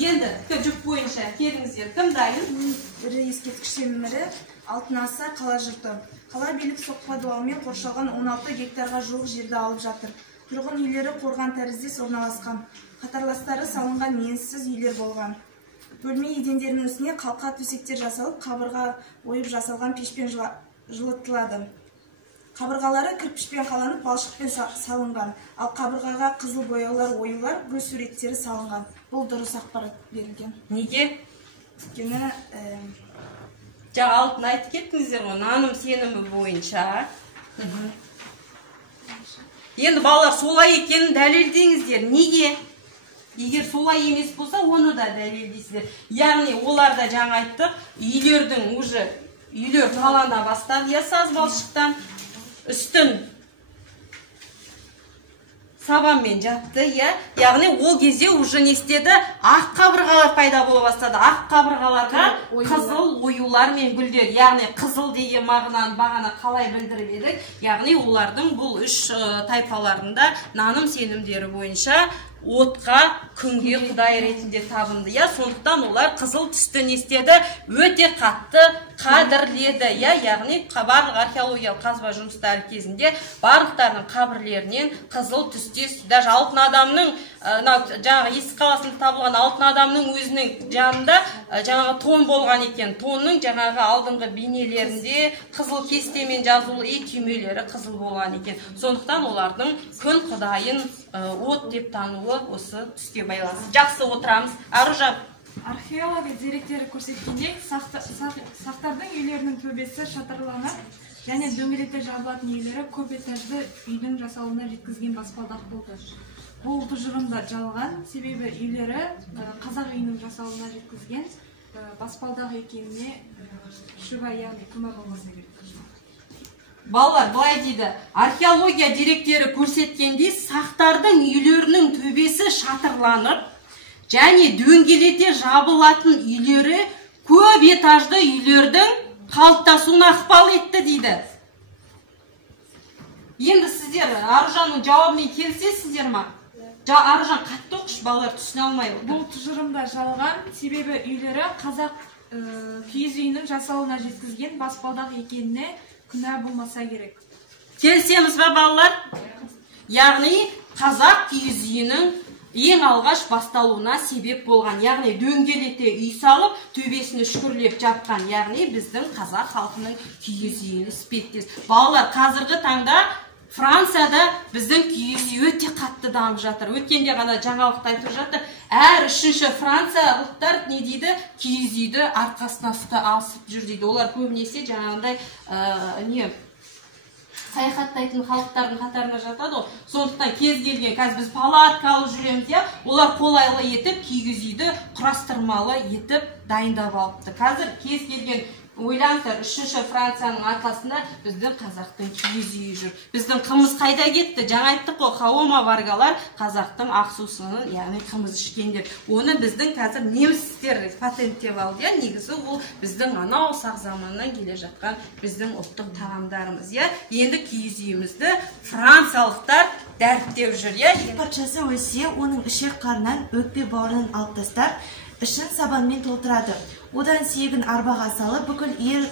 Енді жүк бойынша келіңіздер, кім дайын? Ірі ескерткіштің бірі Алтын Аса қала жұрты. Қала билік соқпа дуалмен қоршалған 16 гектарға жуық жерді алып жатыр. Тұрғын үйлері қорған тәріздес орналасқан. Қатарластары салынған менсіз үйлер болған. Бөлме едендерінің үстіне қалқа төсектер жасалып, қабырға ойып жасалған пешпен жылытылады. Қабырғалары кірпішпен қаланып, балшықпен салынған, ал қабырғаға қызыл бояулар, оюлар, гүл суреттері салынған. Бұл дұрыс ақпарат берілген. Неге? Өйткені алтын айтып кеттіңіздер ғой, наным сенімі бойынша. Енді балалар солай екенін дәлелдеңіздер. Неге? Егер солай емес болса, оны да дәлелдейсіздер. Яғни оларда жаңа айттық, үйлер қалана бастады, саз балшықтан, үстін сабанмен жапты, яғни ол кезде уже не істеді? Ақ қабырғалар пайда бола бастады. Ақ қабырғаларға қызыл оюлар мен гүлдер, яғни қызыл деген мағынаны бағана қалай білдіріп едік, яғни олардың бұл үш тайпаларында наным сенімдері бойынша отқа, күнге құдай ретінде табынды. Сондықтан олар қызыл түсті не істеді? Өте қатты қадірледі. Яғни барлық археологиялық қазба жұмыстары кезінде барлықтарының қабірлерінен қызыл түстес, даже алтын адамның, жаңағы Есік қаласында табылған алтын адамның өзінің жанында жаңағы тон болған екен. Тонның жаңағы алдыңғы бейнелерінде қызыл кестемен жазулы түймелері қызыл болған екен. Сондықтан олардың күн құдайын от деп тануы осы түске байланысты. Жақсы, отырамыз. Аружан. Археология деректері көрсеткендей, сақтардың үйлерінің төбесі шатырланып, және дөңгелете жабылатын үйлері көп этажды үйдің жасалуына жеткізген баспалдақ болды. Бұл тұжырымда жалған, себебі үйлері қазақ үйінің жасалуына жеткізген баспалдақ екеніне шүбә, яғни күмә болмаса керек. Балалар, былай дейді, археология деректері көрсеткендей, сақтардың үйлерінің төбесі шатырланып, және дөңгелете жабылатын үйлері көп этажды үйлердің қалыптасуына ықпал етті дейді. Енді сіздер Аружанның жауабымен келісесіздер ма? Аружан қатты оқыш, балалар түсіне алмай отыр. Бұл тұжырымда жалған, себебі үйлері қазақ киіз үйінің жасалуына жеткізген баспалдақ екеніне күнә болмаса керек. Келісеміз ба, балалар? Яғни қазақ киіз үйінің ең алғаш басталуына себеп болған, яғни дөңгелете үй салып, төбесін үшкірлеп жапқан, яғни біздің қазақ халқының киіз үйі іспеттес. Балалар, қазіргі таңда Францияда біздің киіз үй өте қатты дамып жатыр. Өткенде ғана жаңалықты айтып жатыр. Әр үшінші франциялықтар не дейді? Киіз үйді арқасына асып жүр дейді. Олар көбінесе жаңағындай саяхаттайтын халықтардың қатарына жатады. Сондықтан кез келген, қазір біз палаткалы жүреміз, олар қолайлы етіп, киіз үйді құрастырмалы етіп дайындап алыпты. Қазір кез келген ойлаңыздар, 3-ші Францияның арқасында біздің қазақтың киіз үйі жүр. Біздің қымыз қайда кетті? Жаңа айттық қой, Хаома Варгалар қазақтың ақсусының, яғни қымыз ішкендер. Оны біздің қазір немістер патенттеп алды. Негізі ол біздің анау сақ заманнан келе жатқан біздің ұлттық тағамдарымыз. Енді киіз үйімізді франциялықтар дәріптеп жүр. Патшасы өлсе, оның ішек қарнынан өкпе бауырын алып тастап, ішін сабанмен толтырады. Одан сүйегін арбаға салып, бүкіл ел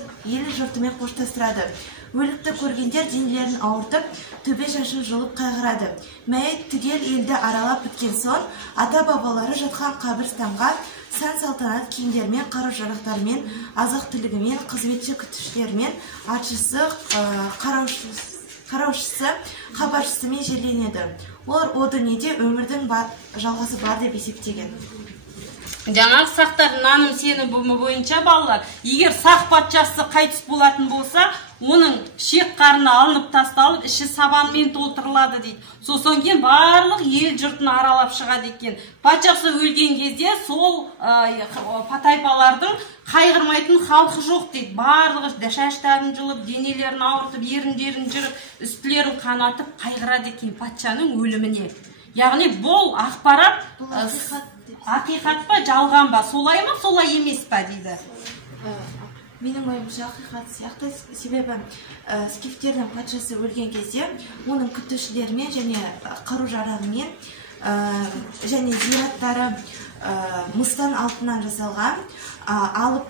жұртымен қоштастырады. Өлікті көргендер денелерін ауыртып, төбе шашын жұлып қайғырады. Мәйіт түгел елді аралап біткен соң, ата-бабалары жатқан қабірстанға сан-салтанат киімдермен, қару-жарақтармен, азық-түлігімен, қызметші күтушілермен, атшысы, қараушысы, хабаршысымен жерленеді. Олар о дүниеде өмірдің жалғасы бар деп есептеген. Жаңағы сақтардың наным сенімі бойынша балалар, егер сақ патшасы қайтыс болатын болса, оның шек қарны алынып тасталып, іші сабанмен толтырылады дейді. Сосын кейін барлық ел жұртын аралап шығады екен. Патшасы өлген кезде сол тайпалардың қайғырмайтын халқы жоқ дейді. Барлығы шаштарын жұлып, денелерін ауыртып, еріндерін жүріп, үстілерін қанатып қайғырады екен патшаның өліміне. Яғни бұл ақпарат ақиқат па, жалған ба, солай ма, солай емес па дейді. Менің ойымша ақиқат сияқты, себебі скифтердің патшасы өлген кезде оның күтушілерімен және қару-жарағымен және зираттары мыстан алтыннан жасалған, алып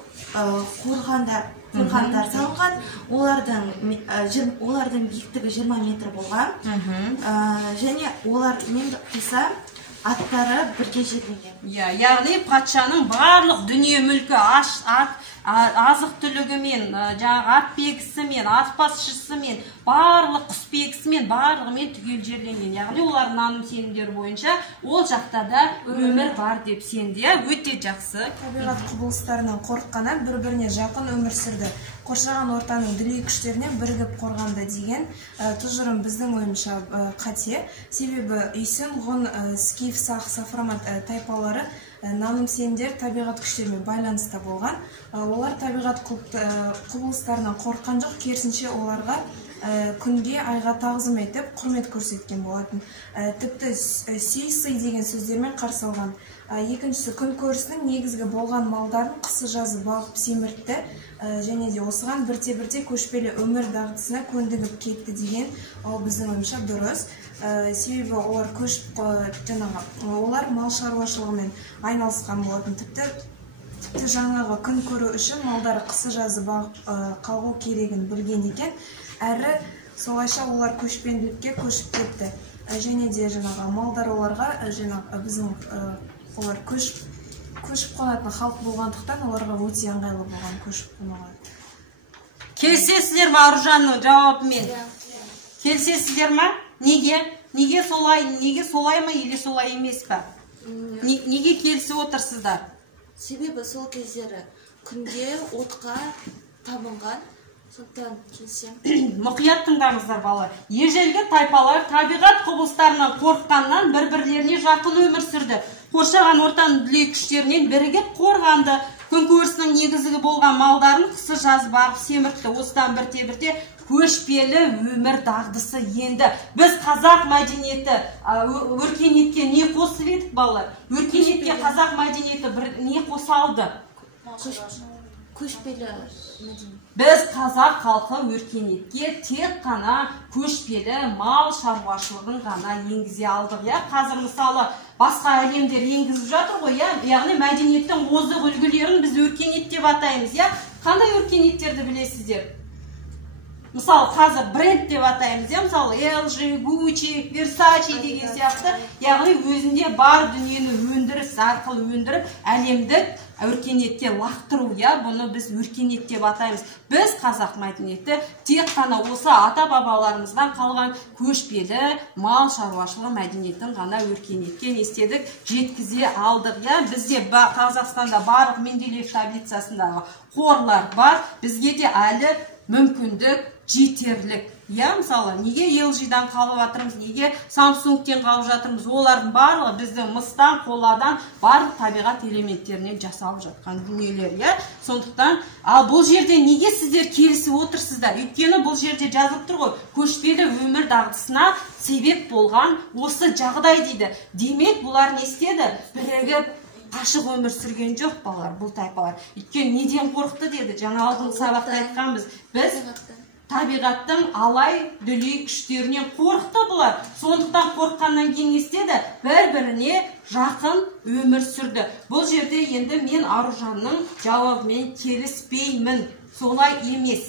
қорғандар салынған, олардың биіктігі 20 метр болған, және олармен қоса аттары бірге жерленген. Яғни патшаның барлық дүние мүлкі, азық-түлігімен, ат бегісімен, аспазшысымен, барлық құс бегісімен, барлығымен түгел жерленген. Яғни олардың наным сенімдері бойынша ол жақта да өмір бар деп сенді. Өте жақсы. Табиғат құбылыстарынан қорыққаннан бір-біріне жақын өмір сүрді. Қоршаған ортаның дүлей күштеріне бірігіп қорғанды деген тұжырым біздің ойымша қате. Себебі үйсін, ғұн, скиф, сақ, сафрамат тайпалары наным сенімдер табиғат күштерімен байланыста болған. Олар табиғат құбылыстарынан қорыққан жоқ, керісінше оларға күнге, айға тағзым етіп, құрмет көрсеткен болатын. Тіпті сүй деген сөздермен қарсы алған. Екіншісі, күн көрісінің негізгі болған малдарын қысы-жазы бағып семіртті, және де осыған бірте-бірте көшпелі өмір дағдысына көндігіп кетті деген, ол біздің ойымша дұрыс. Себебі олар мал шаруашылығымен айналысқан болатын. Тіпті жаңағы күн көру үшін малдары қысы-жазы бағып қалу керегін білген екен. Әрі солайша олар көшпенділікке көшіп кетті. Және де малдар оларға біздің олар көшіп қонатын халық болғандықтан оларға өте ыңғайлы болған көшіп қонуға. Келісесіздер ме Аружанның жауабымен? Келісесіздер ме? Неге? Неге солай ма или солай емес па? Неге келісіп отырсыздар? Себебі сол кездері күнде отқа табынған, сондықтан келсем. Мұқият тыңдаңыздар балалар. Ежелгі тайпалар табиғат құбылыстарынан қорыққаннан бір-бірлеріне жақын өмір сүрді. Қоршаған ортаның дүлей күштерінен бірігіп қорғанды. Күн көрісінің негізгі болған малдарын қысы-жазы бағып семіртті. Осыдан бірте-бірте көшпелі өмір дағдысы енді. Біз қазақ мәдениеті өркениетке не қосып едік балалар? Өркениетке қазақ мәдениеті не қосалды? Көшпелі мәдениет. Біз қазақ халқы өркениетке тек қана көшпелі мал шаруашылығын ғана енгізе алдық. Қазір мысалы басқа әлемдер енгізіп жатыр ғой, яғни мәдениеттің озық үлгілерін біз өркениет деп атаймыз. Қандай өркениеттерді білесіздер? Мысалы, қазір бренд деп атаймыз, мысалы, LG, Gucci, Versace деген сияқты, яғни өзінде бар дүниені өндіріс арқылы өндіріп, әлемдік өркениетке лақтыру, бұны біз өркениет деп атаймыз. Біз қазақ мәдениеті тек қана осы ата-бабаларымыздан қалған көшпелі мал шаруашылығы мәдениетін ғана өркениетке не істедік, жеткізе алдық. Бізде Қазақстанда барлық Менделеев таблицасындағы қорлар бар, бізге де әлі мүмкіндік жетерлік. Иә, мысалы, неге LG-дан қалып жатырмыз, неге Samsung-тен қалып жатырмыз, олардың барлығы біздің мыстан, қоладан барлық табиғат элементтерінен жасалып жатқан дүниелер, иә. Сондықтан, ал бұл жерде неге сіздер келісіп отырсыздар? Өйткені бұл жерде жазылып тұр ғой, көшпелі өмір дағдысына себеп болған осы жағдай дейді. Демек, бұлар не істеді? Бірігіп ашық өмір сүрген жоқ балалар, бұл тайпалар. Өйткені неден қорықты деді? Жаңа алдыңғы сабақта айтқанбыз. Біз табиғаттың алай дүлей күштерінен қорықты бұлар. Сондықтан қорыққаннан кейін не істеді? Бір-біріне жақын өмір сүрді. Бұл жерде енді мен Аружанның жауабымен келіспеймін. Солай емес.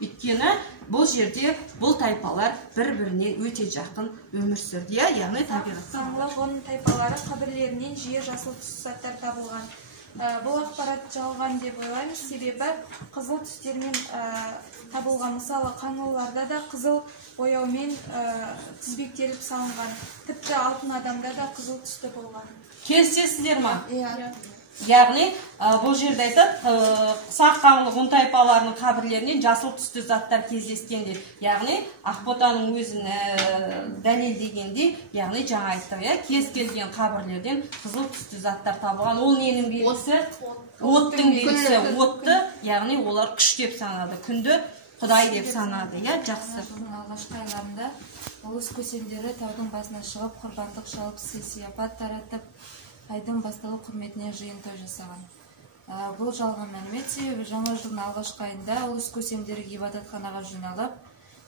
Өйткені бұл жерде бұл тайпалар бір-біріне өте жақын өмір сүрді. Яғни табиғатта оның тайпалары қабірлерінен жиі жасыл түсті заттар табылған. Бұл ақпарат жалған деп ойлаймыз, себебі қызыл түстермен табылған. Мысалы, қаңлыларда да қызыл бояумен тізбектеліп салынған. Тіпті алтын адамда да қызыл түсті болған. келісесіздер ма? Иә. Яғни, бұл жерде айтады, сақ қаңлы ғұн тайпаларының қабірлерінен жасыл түсті заттар кездескенде. Яғни, Ақботаның өзін дәлелдегенде, яғни жаңа айтты, кез келген қабірлерден қызыл түсті заттар табылған. Ол ненің белгісі? Оттың белгісі. Отты, яғни олар күш деп санады. Күнді Құдай деп санады. Жақсы. Алғашқы айларында ұлыс көсемдері таудың басына шығып, құрбандық шалып, сый-сияпат таратып, айдың басталу құрметіне жиын той жасаған. Бұл жалған мәлімет, себебі жаңа жылдың алғашқы айында ұлыс көсемдері ғибадатханаға жиналып,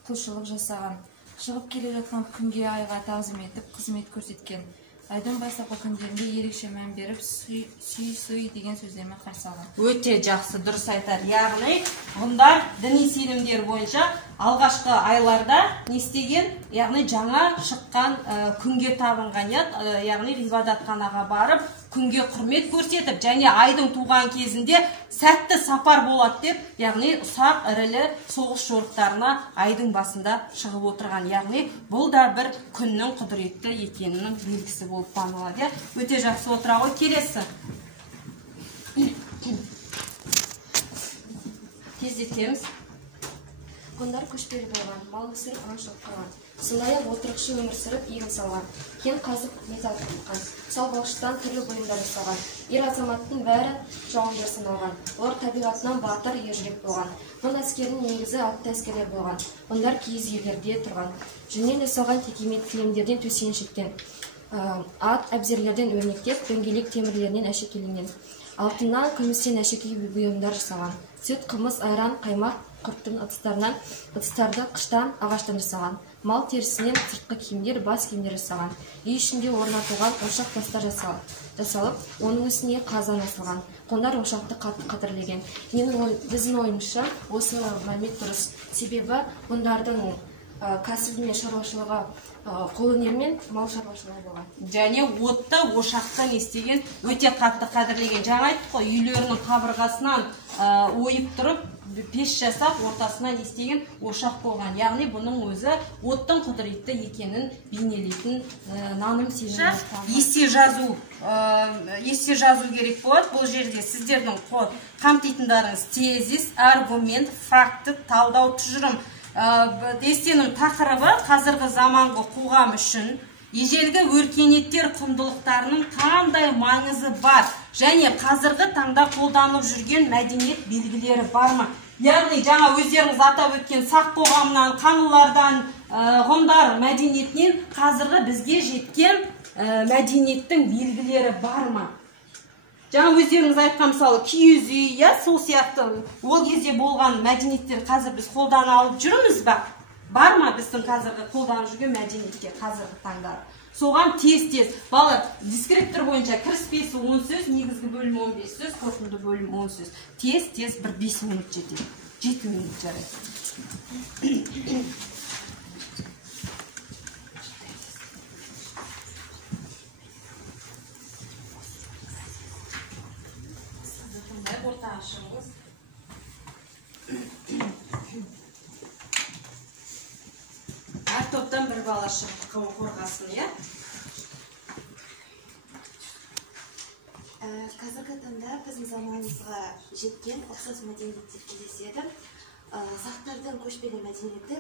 құлшылық жасаған. Шығып келе жатқан күнге, айға тағзым етіп, қызмет көрсеткен. Айдың бастапқы күндерінде ерекше мән беріп, сүй деген сөздермен қарсы алған. Өте жақсы, дұрыс айтар. Яғни, бұндар діни сенімдер бойынша алғашқы айларда не істеген? Яғни жаңа шыққан күнге табынған, яғни ғибадатханаға барып, күнге құрмет көрсетіп, және айдың туған кезінде сәтті сапар болады деп, яғни ұсақ ірілі соғыс жорықтарына айдың басында шығып отырған. Яғни бұл да бір күннің құдіретті екенінің белгісі болып танылады. Өте жақсы отыра ғой. Келесі. Тездетеміз. Ғұндар көшпелі болған, мал өсіріп аңшылық қылған. Сондай-ақ отырықшы өмір сүріп, егін салған. Кен қазып металл қылған. Сау балшықтан түрлі бұйымдар жасалған. Ер азаматтың бәрі жауынгер саналған. Олар табиғатынан батыр, ержүрек болған. Ғұн әскерінің негізі атты әскерлер болған. Ғұндар киіз үйлерде тұрған. Жүннен жасалған текемет кілемдерден төсеншіктен. Ат әбзерлерден өрнектеп, дөңгелек темірлерінен әшекеленген. Алтыннан, күмістен әшекей бұйымдар жасалған. Сүт, қымыз, айран, қаймақ, құрттың ыдыстарды қыштан, ағаштан жасаған. Мал терісінен сыртқы киімдер, бас киімдер жасаған. Үй ішінде орнатылған ошақ тастар жасалып, оның үстіне қазан асылған. Ғұндар ошақты қатты қадірлеген. Біздің ойымызша осы мәлімет дұрыс. Себебі ғұндардың кәсібі мен шаруашылығы қолөнермен мал шаруашылығы болған. Және отты ошақты не істеген? Өте қатты қадірлеген. Жаңа айттық қой, үйлерінің қабырғасынан ойып тұрып, пеш жасап, ортасына не істеген? Ошақ болған. Яғни бұның өзі оттың құдіретті екенін бейнелейтін наным сенімі. Есте жазу керек болады. Бұл жерде сіздердің қамтитындарыңыз тезис, аргумент, факті, талдау, тұжырым. Естенің тақырыбы қазіргі заманғы қоғам үшін ежелгі өркениеттер құндылықтарының қандай маңызы бар және қазіргі таңда қолданылып жүрген мәдениет белгілері бар ма? Яғни жаңа өздеріңіз атап өткен сақ қоғамынан, қаңлылардан, ғұндар мәдениетінен қазіргі бізге жеткен мәдениеттің белгілері бар ма? Жаңа өздеріңіз айтқан мысалы киіз үй, сол сияқты ол кезде болған мәдениеттер қазір біз қолдана алып жүрміз ба? Бар ма біздің қазіргі қолданып жүрген мәдениетке қазіргі таңда? Соған тез-тез. Балалар, дискриптор бойынша кіріспесі 10 сөз, негізгі бөлімі 15 сөз, қорытынды бөлімі 10 сөз. Тез-тез бір 5 минут жетеді. 7 минут жарайды. Ортаға шығыңыз. Әр топтан бір бала шығып қорғасын, иә? Қазіргі таңда біздің заманымызға жеткен ұқсас мәдениеттер кездеседі. сақтардың көшпелі мәдениеті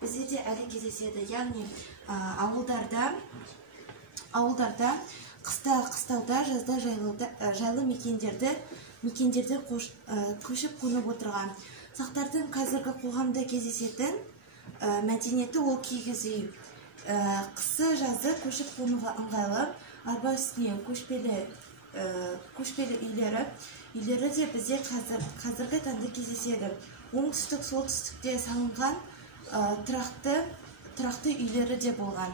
бізде де әлі кездеседі. Яғни ауылдарда қыстауда, жазда жайлы мекендерде көшіп қонып отырған. Сақтардың қазіргі қоғамда кездесетін мәдениеті ол киіз үй. Қысы жазы көшіп қонуға ыңғайлы, арба үстіне көшпелі үйлері де бізде қазіргі таңда кездеседі. Оңтүстік, солтүстікте салынған тұрақты үйлері де болған.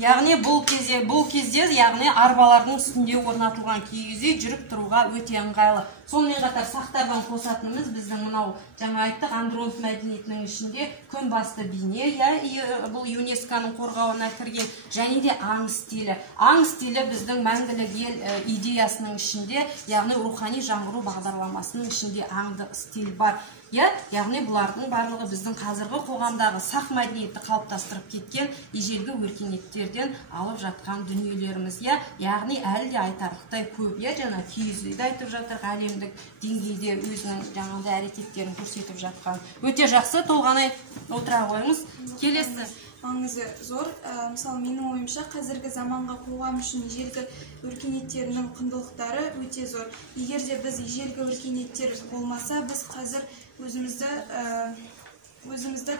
Яғни бұл кезде яғни арбалардың үстінде орнатылған киіз үй жүріп тұруға өте ыңғайлы. Сонымен қатар сақтардан қосатынымыз біздің мынау жаңа айттық Андронов мәдениетінің ішінде күн басты бейне, бұл ЮНЕСКО-ның қорғауына кірген, және де аң стилі. Аң стилі біздің мәңгілік ел идеясының ішінде, яғни рухани жаңғыру бағдарламасының ішінде аңды стиль бар. Яғни бұлардың барлығы біздің қазіргі қоғамдағы сақ мәдениетті қалыптастырып кеткен ежелгі өркениеттерден алып жатқан дүниелеріміз. Яғни әлі де айтарлықтай көп. Жаңа киіз үйді айтып жатыр, әлемдік деңгейде өзінің жаңағыдай әрекеттерін көрсетіп жатқан. Өте жақсы, толғанай отыра қойыңыз. Келесі. Маңызы зор. Мысалы, менің ойымша, қазіргі заманға қоғам үшін ежелгі өркениеттерінің құндылықтары өте зор. Егер де біз ежелгі өркениеттер болмаса, біз қазір өзімізді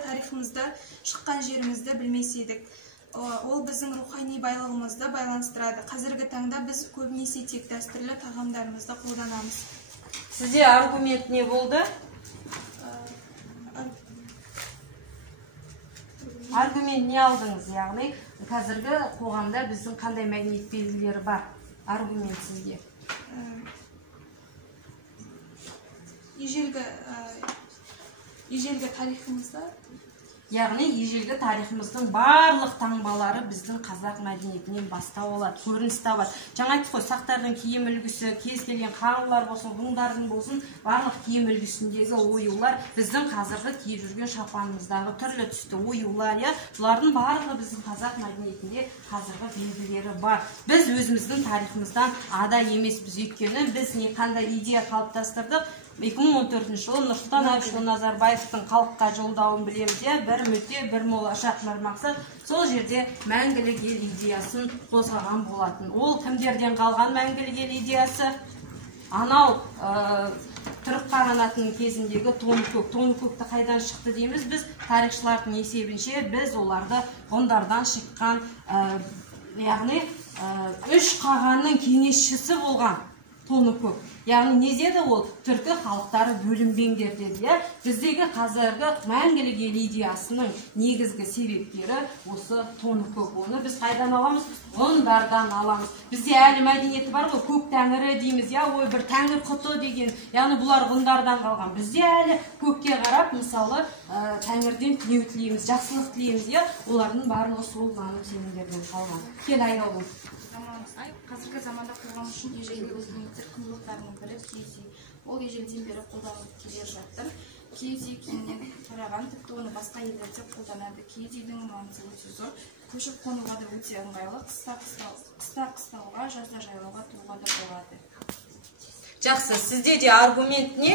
тарихымызда шыққан жерімізді білмес едік. Ол біздің рухани байлығымызды байланыстырады. Қазіргі таңда біз көбінесе тек дәстүрлі тағамдарымызды қолданамыз. Сізде аргумент не болды? Аргумент не алдыңыз? Яғни қазіргі қоғамда біздің қандай мәдениет белгілері бар? Аргумент сізге. Ежелгі тарихымызда, яғни ежелгі тарихымыздың барлық таңбалары біздің қазақ мәдениетінен бастау алады, көрініс табады. Жаңа айттық қой, сақтардың киім үлгісі, кез келген қаңлылар болсын, ғұндардың болсын, барлық киім үлгісіндегі оюлар біздің қазіргі киіп жүрген шапанымыздағы түрлі түсті оюлар, бұлардың барлығы біздің қазақ мәдениетінде қазіргі белгілері бар. Біз өзіміздің тарихымыздан ада емеспіз, өйткені біз қандай идея қалыптастырдық. 2014 жылы Нұрсұлтан Әбішұлы Назарбаевтың халыққа жолдауын білеміз, бір мүдде, бір болашақ, бір мақсат. Сол жерде мәңгілік ел идеясын қозғаған болатын. Ол кімдерден қалған мәңгілік ел идеясы? Анау түрік қағанатының кезіндегі Тоныкөк. Тоныкөкті қайдан шықты дейміз біз? Тарихшылардың есебінше біз оларды ғұндардан шыққан, яғни үш қағанның кеңесшісі болған Тоныкөк. Яғни не деді ол? Түркі халықтары бөлінбеңдер деді. Біздегі қазіргі мәңгілік ел идеясының негізгі себептері осы Тоныкөк. Оны біз қайдан аламыз? Ғұндардан аламыз. Бізде әлі мәдениеті бар ғой, көк тәңірі дейміз, ой бір тәңір құты деген. Яғни бұлар ғұндардан қалған. Бізде әлі көкке қарап, мысалы, тәңірден тілеу тілейміз, жақсылық тілейміз, олардың барлығы сол наным сенімдерден қалған. Кел айналым. Қазіргі заманда қоғам үшін ежелгі өркениеттер құндылықтарының бірі киіз үй. Ол ежелден бері қолданылып келе жатыр. Киіз үй кеңінен тараған, тіпті оны басқа елдерде қолданады. Киіз үйдің маңызы өте зор. Көшіп қонуға да өте ыңғайлы, қыста қыстауға, жазда жайлауға тұруға да болады. Жақсы, сізде де аргумент не?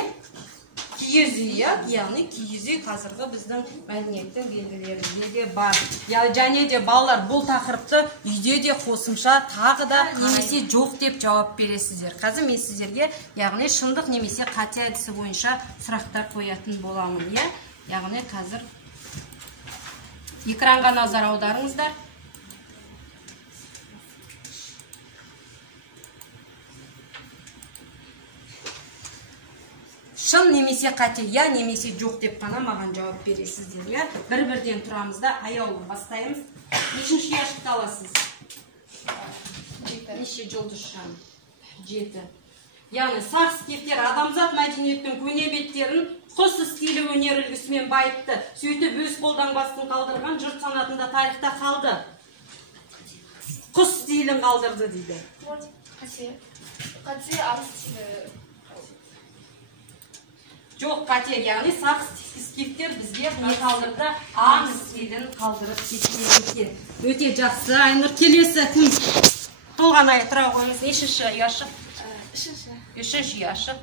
Киіз үй, яғни киіз үй қазіргі біздің мәдениеттің белгілерінде де бар. Және де балалар бұл тақырыпты үйде де қосымша тағы да немесе жоқ деп жауап бересіздер. Қазір мен сіздерге яғни шындық немесе қате әдісі бойынша сұрақтар қоятын боламын. Яғни қазір экранға назар аударыңыздар. Шын немесе қате, немесе жоқ деп қана маған жауап бересіздер. Бір-бірден тұрамызда аяулы бастаймыз. Нешінші яшықта аласыз? Неше жұлдыз шам? 7. Яғни сақ скифтер адамзат мәдениеттің көне беттерін құс стилі өнер үлгісімен байытты. Сөйтіп өз қолданбасын қалдырған жұрт санатында тарихта қалды. Құс стилін қалдырды дейді. Қате аң стилі. Жоқ, қате, яғни сақ скифтер бізге не қалдырды? Аң стилін қалдырып кеткен екен. Өте жақсы. Айнұр, келесі кім? Толғанай, тұра қойыңыз. Нешінші яшық? Үшінші яшық.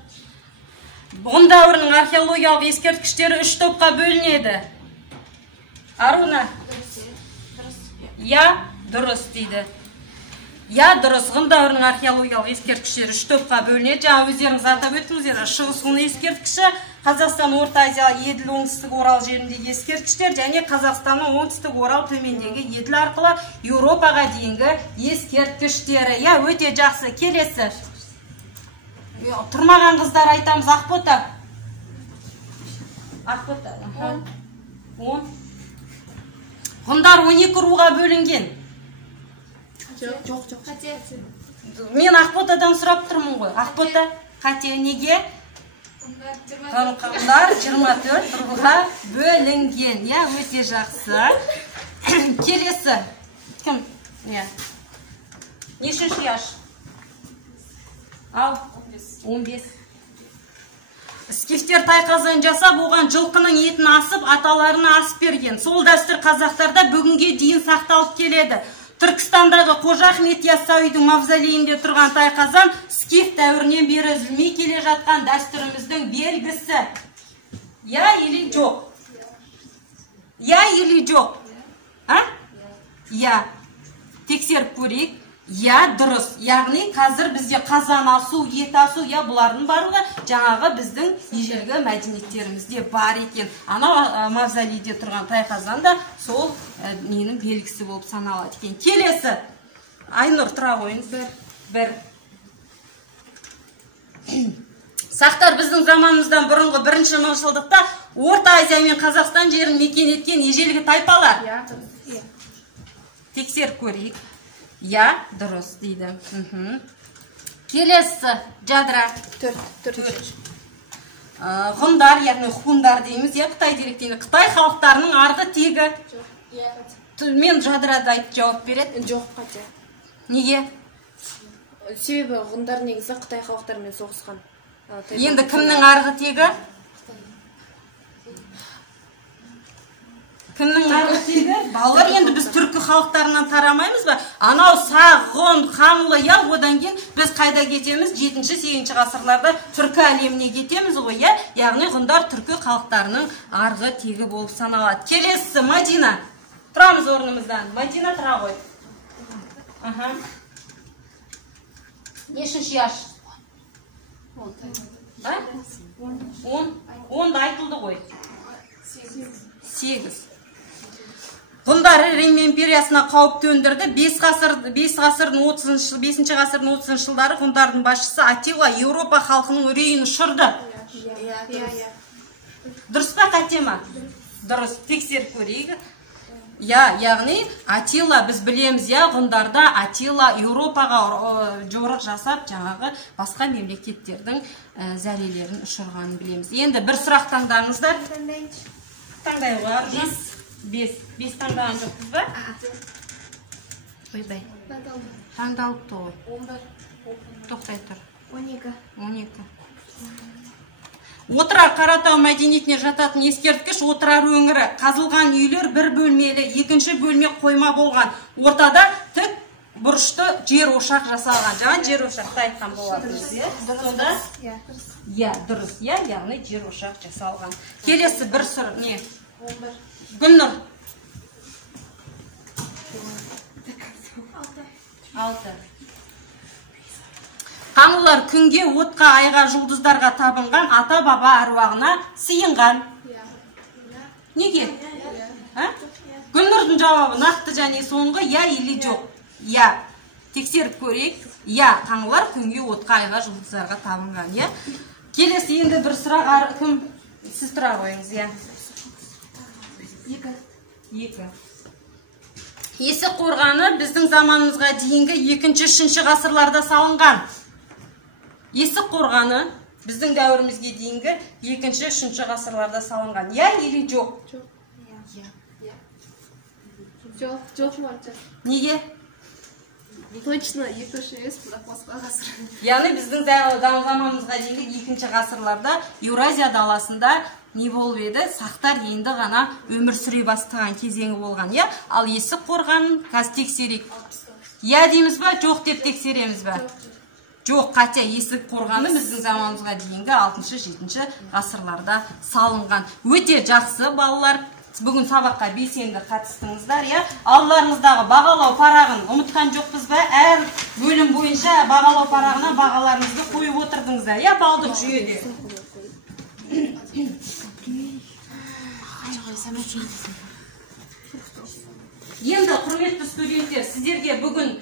Ғұн дәуірінің археологиялық ескерткіштері 3 топқа бөлінеді. Аруна? Я, дұрыс дейді. Я, дұрыс. Ғұн дәуірінің археологиялық ескерткіштері 3 топқа бөлінеді. Жаңа өздеріңіз атап өттіңіздер. Шығыс ғұн ескерткіші, Қазақстан, Орта Азия, Еділ, оңтүстік Орал жеріндегі ескерткіштер және Қазақстанның оңтүстік Орал төмендегі Еділ арқылы Еуропаға дейінгі ескерткіштері. Я, өте жақсы. Келесі. Тұрмаған қыздар айтамыз. Ақбота. Ақбота. 10. Ғұндар 12 руға бөлінген. Жоқ. Мен Ақботадан сұрап тұрмын ғой. Ақбота, қате неге? Ғұндар 24 руға бөлінген. Я, өте жақсы. Келесі. Кім? Нешінші яш? Ал? 15. Скифтер тайқазан жасап, оған жылқының етін асып, аталарына асып берген. Сол дәстүр қазақтарда бүгінге дейін сақталып келеді. Түркістандағы Қожа Ахмет Яссауидің мавзолейінде тұрған тайқазан скиф дәуірінен бері үзілмей келе жатқан дәстүріміздің белгісі. Я или жоқ? Я или жоқ? Я. Тексеріп көрейік. Я, дұрыс. Яғни қазір бізде қазан асу, ет асу, я бұлардың барлығы жаңағы біздің ежелгі мәдениеттерімізде бар екен. Ана мавзолейде тұрған тайқазан да сол ненің белгісі болып саналады екен. Келесі. Айнұр, тұра қойыңыз. Бір. Сақтар біздің заманымыздан бұрынғы 1-ші мыңжылдықта Орта Азия мен Қазақстан жерін мекен еткен ежелгі тайпалар. Тексеріп көрейік. Я, дұрыс дейді. Келесі, жадыра. 4. Ғұндар, яғни хундар дейміз, Қытай деректейді. Қытай халықтарының арғы тегі. Мен жадырады айтып жауап береді. Жоқ, қате. Неге? Себебі ғұндар негізі Қытай халықтарымен соғысқан. Енді кімнің арғы тегі? Кімнің арғы тегі? Балалар, енді біз түркі халықтарынан тарамаймыз ба? Анау Сақ, Ғұн, Қамлы, я, одан кейін біз қайда кетеміз? 7-8 ғасырларда түркі әлеміне кетеміз ғой, я? Яғни ғұндар түркі халықтарының арғы тегі болып саналады. Келесі, Мадина. Тұрамыз орнымыздан. Мадина, тұра ғой. Нешінші яш? 10 айтылды ғой. 8. Ғұндар Рим империясына қауіп төндірді. 5 ғасырдың 30 жылдары ғұндардың басшысы Атила Еуропа халқының үрейін ұшырды. Дұрыс па, қате ма? Дұрыс, тексеріп көрейік. Яғни Атила біз білеміз, ғұндарда Атила Еуропаға жорық жасап, жаңағы басқа мемлекеттердің зәрелерін ұшырғанын білеміз. Енді бір сұрақ таңдаңыздар. Таңдай ғой. 5 таңдаған жоқпыз ба? Ойбай. Таңдалыпты ғой. Тоқтай тұр. 12. Отырар Қаратау мәдениетіне жататын ескерткіш Отырар өңірі. Қазылған үйлер бір бөлмелі, екінші бөлме қойма болған. Ортада тік бұрышты жер ошақ жасалған. Жаңа жер ошақты айтқан болатыныз. Сонда? Дұрыс. Яғни жер ошақ жасалған. Келесі бір сұр. Не? Гүлнұр. 6. Қаңлылар күнге, отқа, айға, жұлдыздарға табынған, ата баба аруағына сыйынған. Неге? Гүлнұрдың жауабы нақты және соңғы я или жоқ? Я. Тексеріп көрейік. Я. Қаңлылар күнге, отқа, айға, жұлдыздарға табынған. Келесі енді бір сұрақ кім? Сіз тұра қойыңыз. 2. Есік қорғаны біздің заманымызға дейінгі 2-3 ғасырларда салынған. Есік қорғаны біздің дәуірімізге дейінгі 2-3 ғасырларда салынған. Я или жоқ? Жоқ, Марта. Неге? Точно, 2-3 емес, бірақ басқа ғасыр. Яғни біздің заманымызға дейінгі 2 ғасырларда Еуразия даласында не болып еді? Сақтар енді ғана өмір сүре бастаған кезеңі болған. Ал есік қорғанын қазір тексерейік. Я дейміз ба, жоқ деп тексереміз ба? жоқ, қате есік қорғаны біздің заманымызға дейінгі 6-7 ғасырларда салынған. Өте жақсы балалар, бүгін сабаққа белсенді қатыстыңыздар, иә? Алдарыңыздағы бағалау парағын ұмытқан жоқпыз ба? Әр бөлім бойынша бағалау парағына бағаларыңызды қойып отырдыңыздар, иә, балдық жүйеде. Енді құрметті студенттер, сіздерге бүгін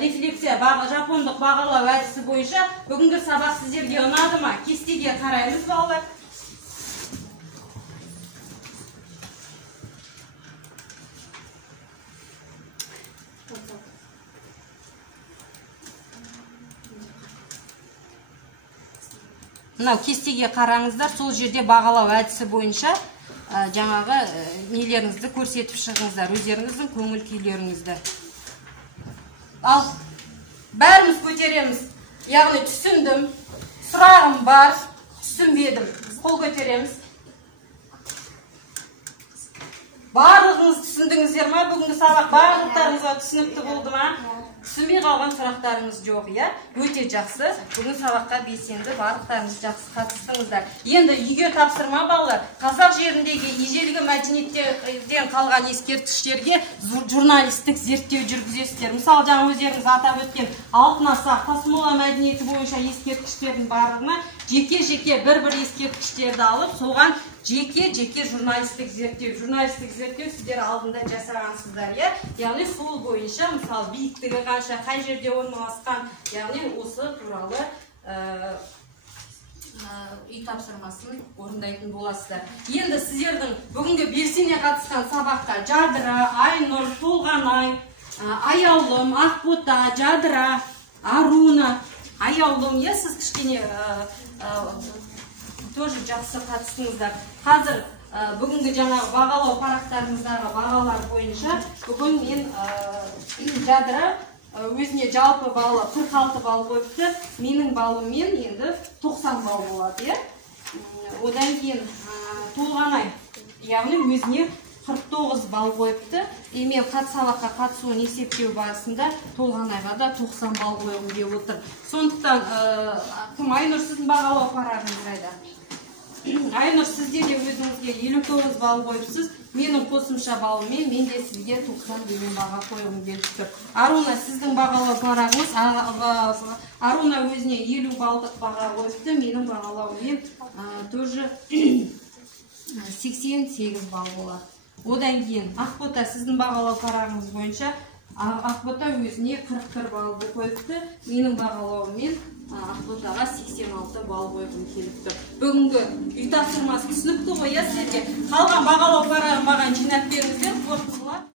рефлексия жапондық бағалау әдісі бойынша бүгінгі сабақ сіздерге ұнады ма? Кестеге қараймыз балалар. Мынау кестеге қараңыздар, сол жерде бағалау әдісі бойынша жаңағы нелеріңізді көрсетіп шығыңыздар, өздеріңіздің көңіл күйлеріңізді. Ал бәріміз көтереміз, яғни түсіндім, сұрағым бар, түсінбедім. Қол көтереміз. Барлығыңыз түсіндіңіздер ма? Бүгінгі сабақ барлықтарыңызға түсінікті болды ма? Түсінбей қалған сұрақтарыңыз жоқ, иә? Өте жақсы. Бүгін сабаққа белсенді, барлықтарыңыз жақсы қатыстыңыздар. Енді үйге тапсырма балалар. Қазақ жеріндегі ежелгі мәдениеттен қалған ескерткіштерге журналистік зерттеу жүргізесіздер. Мысалы, жаңа өздеріңіз атап өткен алтын асақ, тасмола мәдениеті бойынша ескерткіштердің барлығына жеке-жеке бір-бір ескерткіштерді алып, соған жеке-жеке журналистік зерттеу. Журналистік зерттеу сіздер алдында жасағансыздар, иә? Яғни сол бойынша, мысалы, биіктігі қанша, қай жерде орналасқан, яғни осы туралы үй тапсырмасын орындайтын боласыздар. Енді сіздердің бүгінгі белсене қатысқан сабаққа Жадыра, Айнұр, Толғанай, Аяулым, Ақбота, Жадыра, Аруна, Аяулым, иә, сіз кішкене тоже жақсы қатыстыңыздар. Қазір бүгінгі жаңағы бағалау парақтарыңыздағы бағалар бойынша бүгін мен Жадыра өзіне жалпы баллы 46 балл қойыпты. Менің баллыммен енді 90 балл болады, иә? Одан кейін Толғанай, яғни өзіне 49 балл қойыпты. Мен сабаққа қатысуын есептеу барысында Толғанайға да 90 балл қойғым деп отыр. Сондықтан кім Айнұр, сіздің бағалау парағыңыз қайда? Айнұр, сізде де өзіңізге 59 балл қойыпсыз. Менің қосымша балыммен мен де сізге 90 деген баға қойғым келіп тұр. Аруна, сіздің бағалау парағыңыз, Аруна өзіне 50 балдық баға қойыпты. Менің бағалаумен тоже 88 балл болады. Одан кейін Ақбота, сіздің бағалау парағыңыз бойынша Ақбота өзіне 41 баллды қойыпты. Менің бағалауымен Ақботаға 86 балл қойғым келіп тұр. Бүгінгі үй тапсырмасы түсінікті ғой, иә, сіздерге? Қалған бағалау парағын маған жинап беріңіздер, қорытындылар.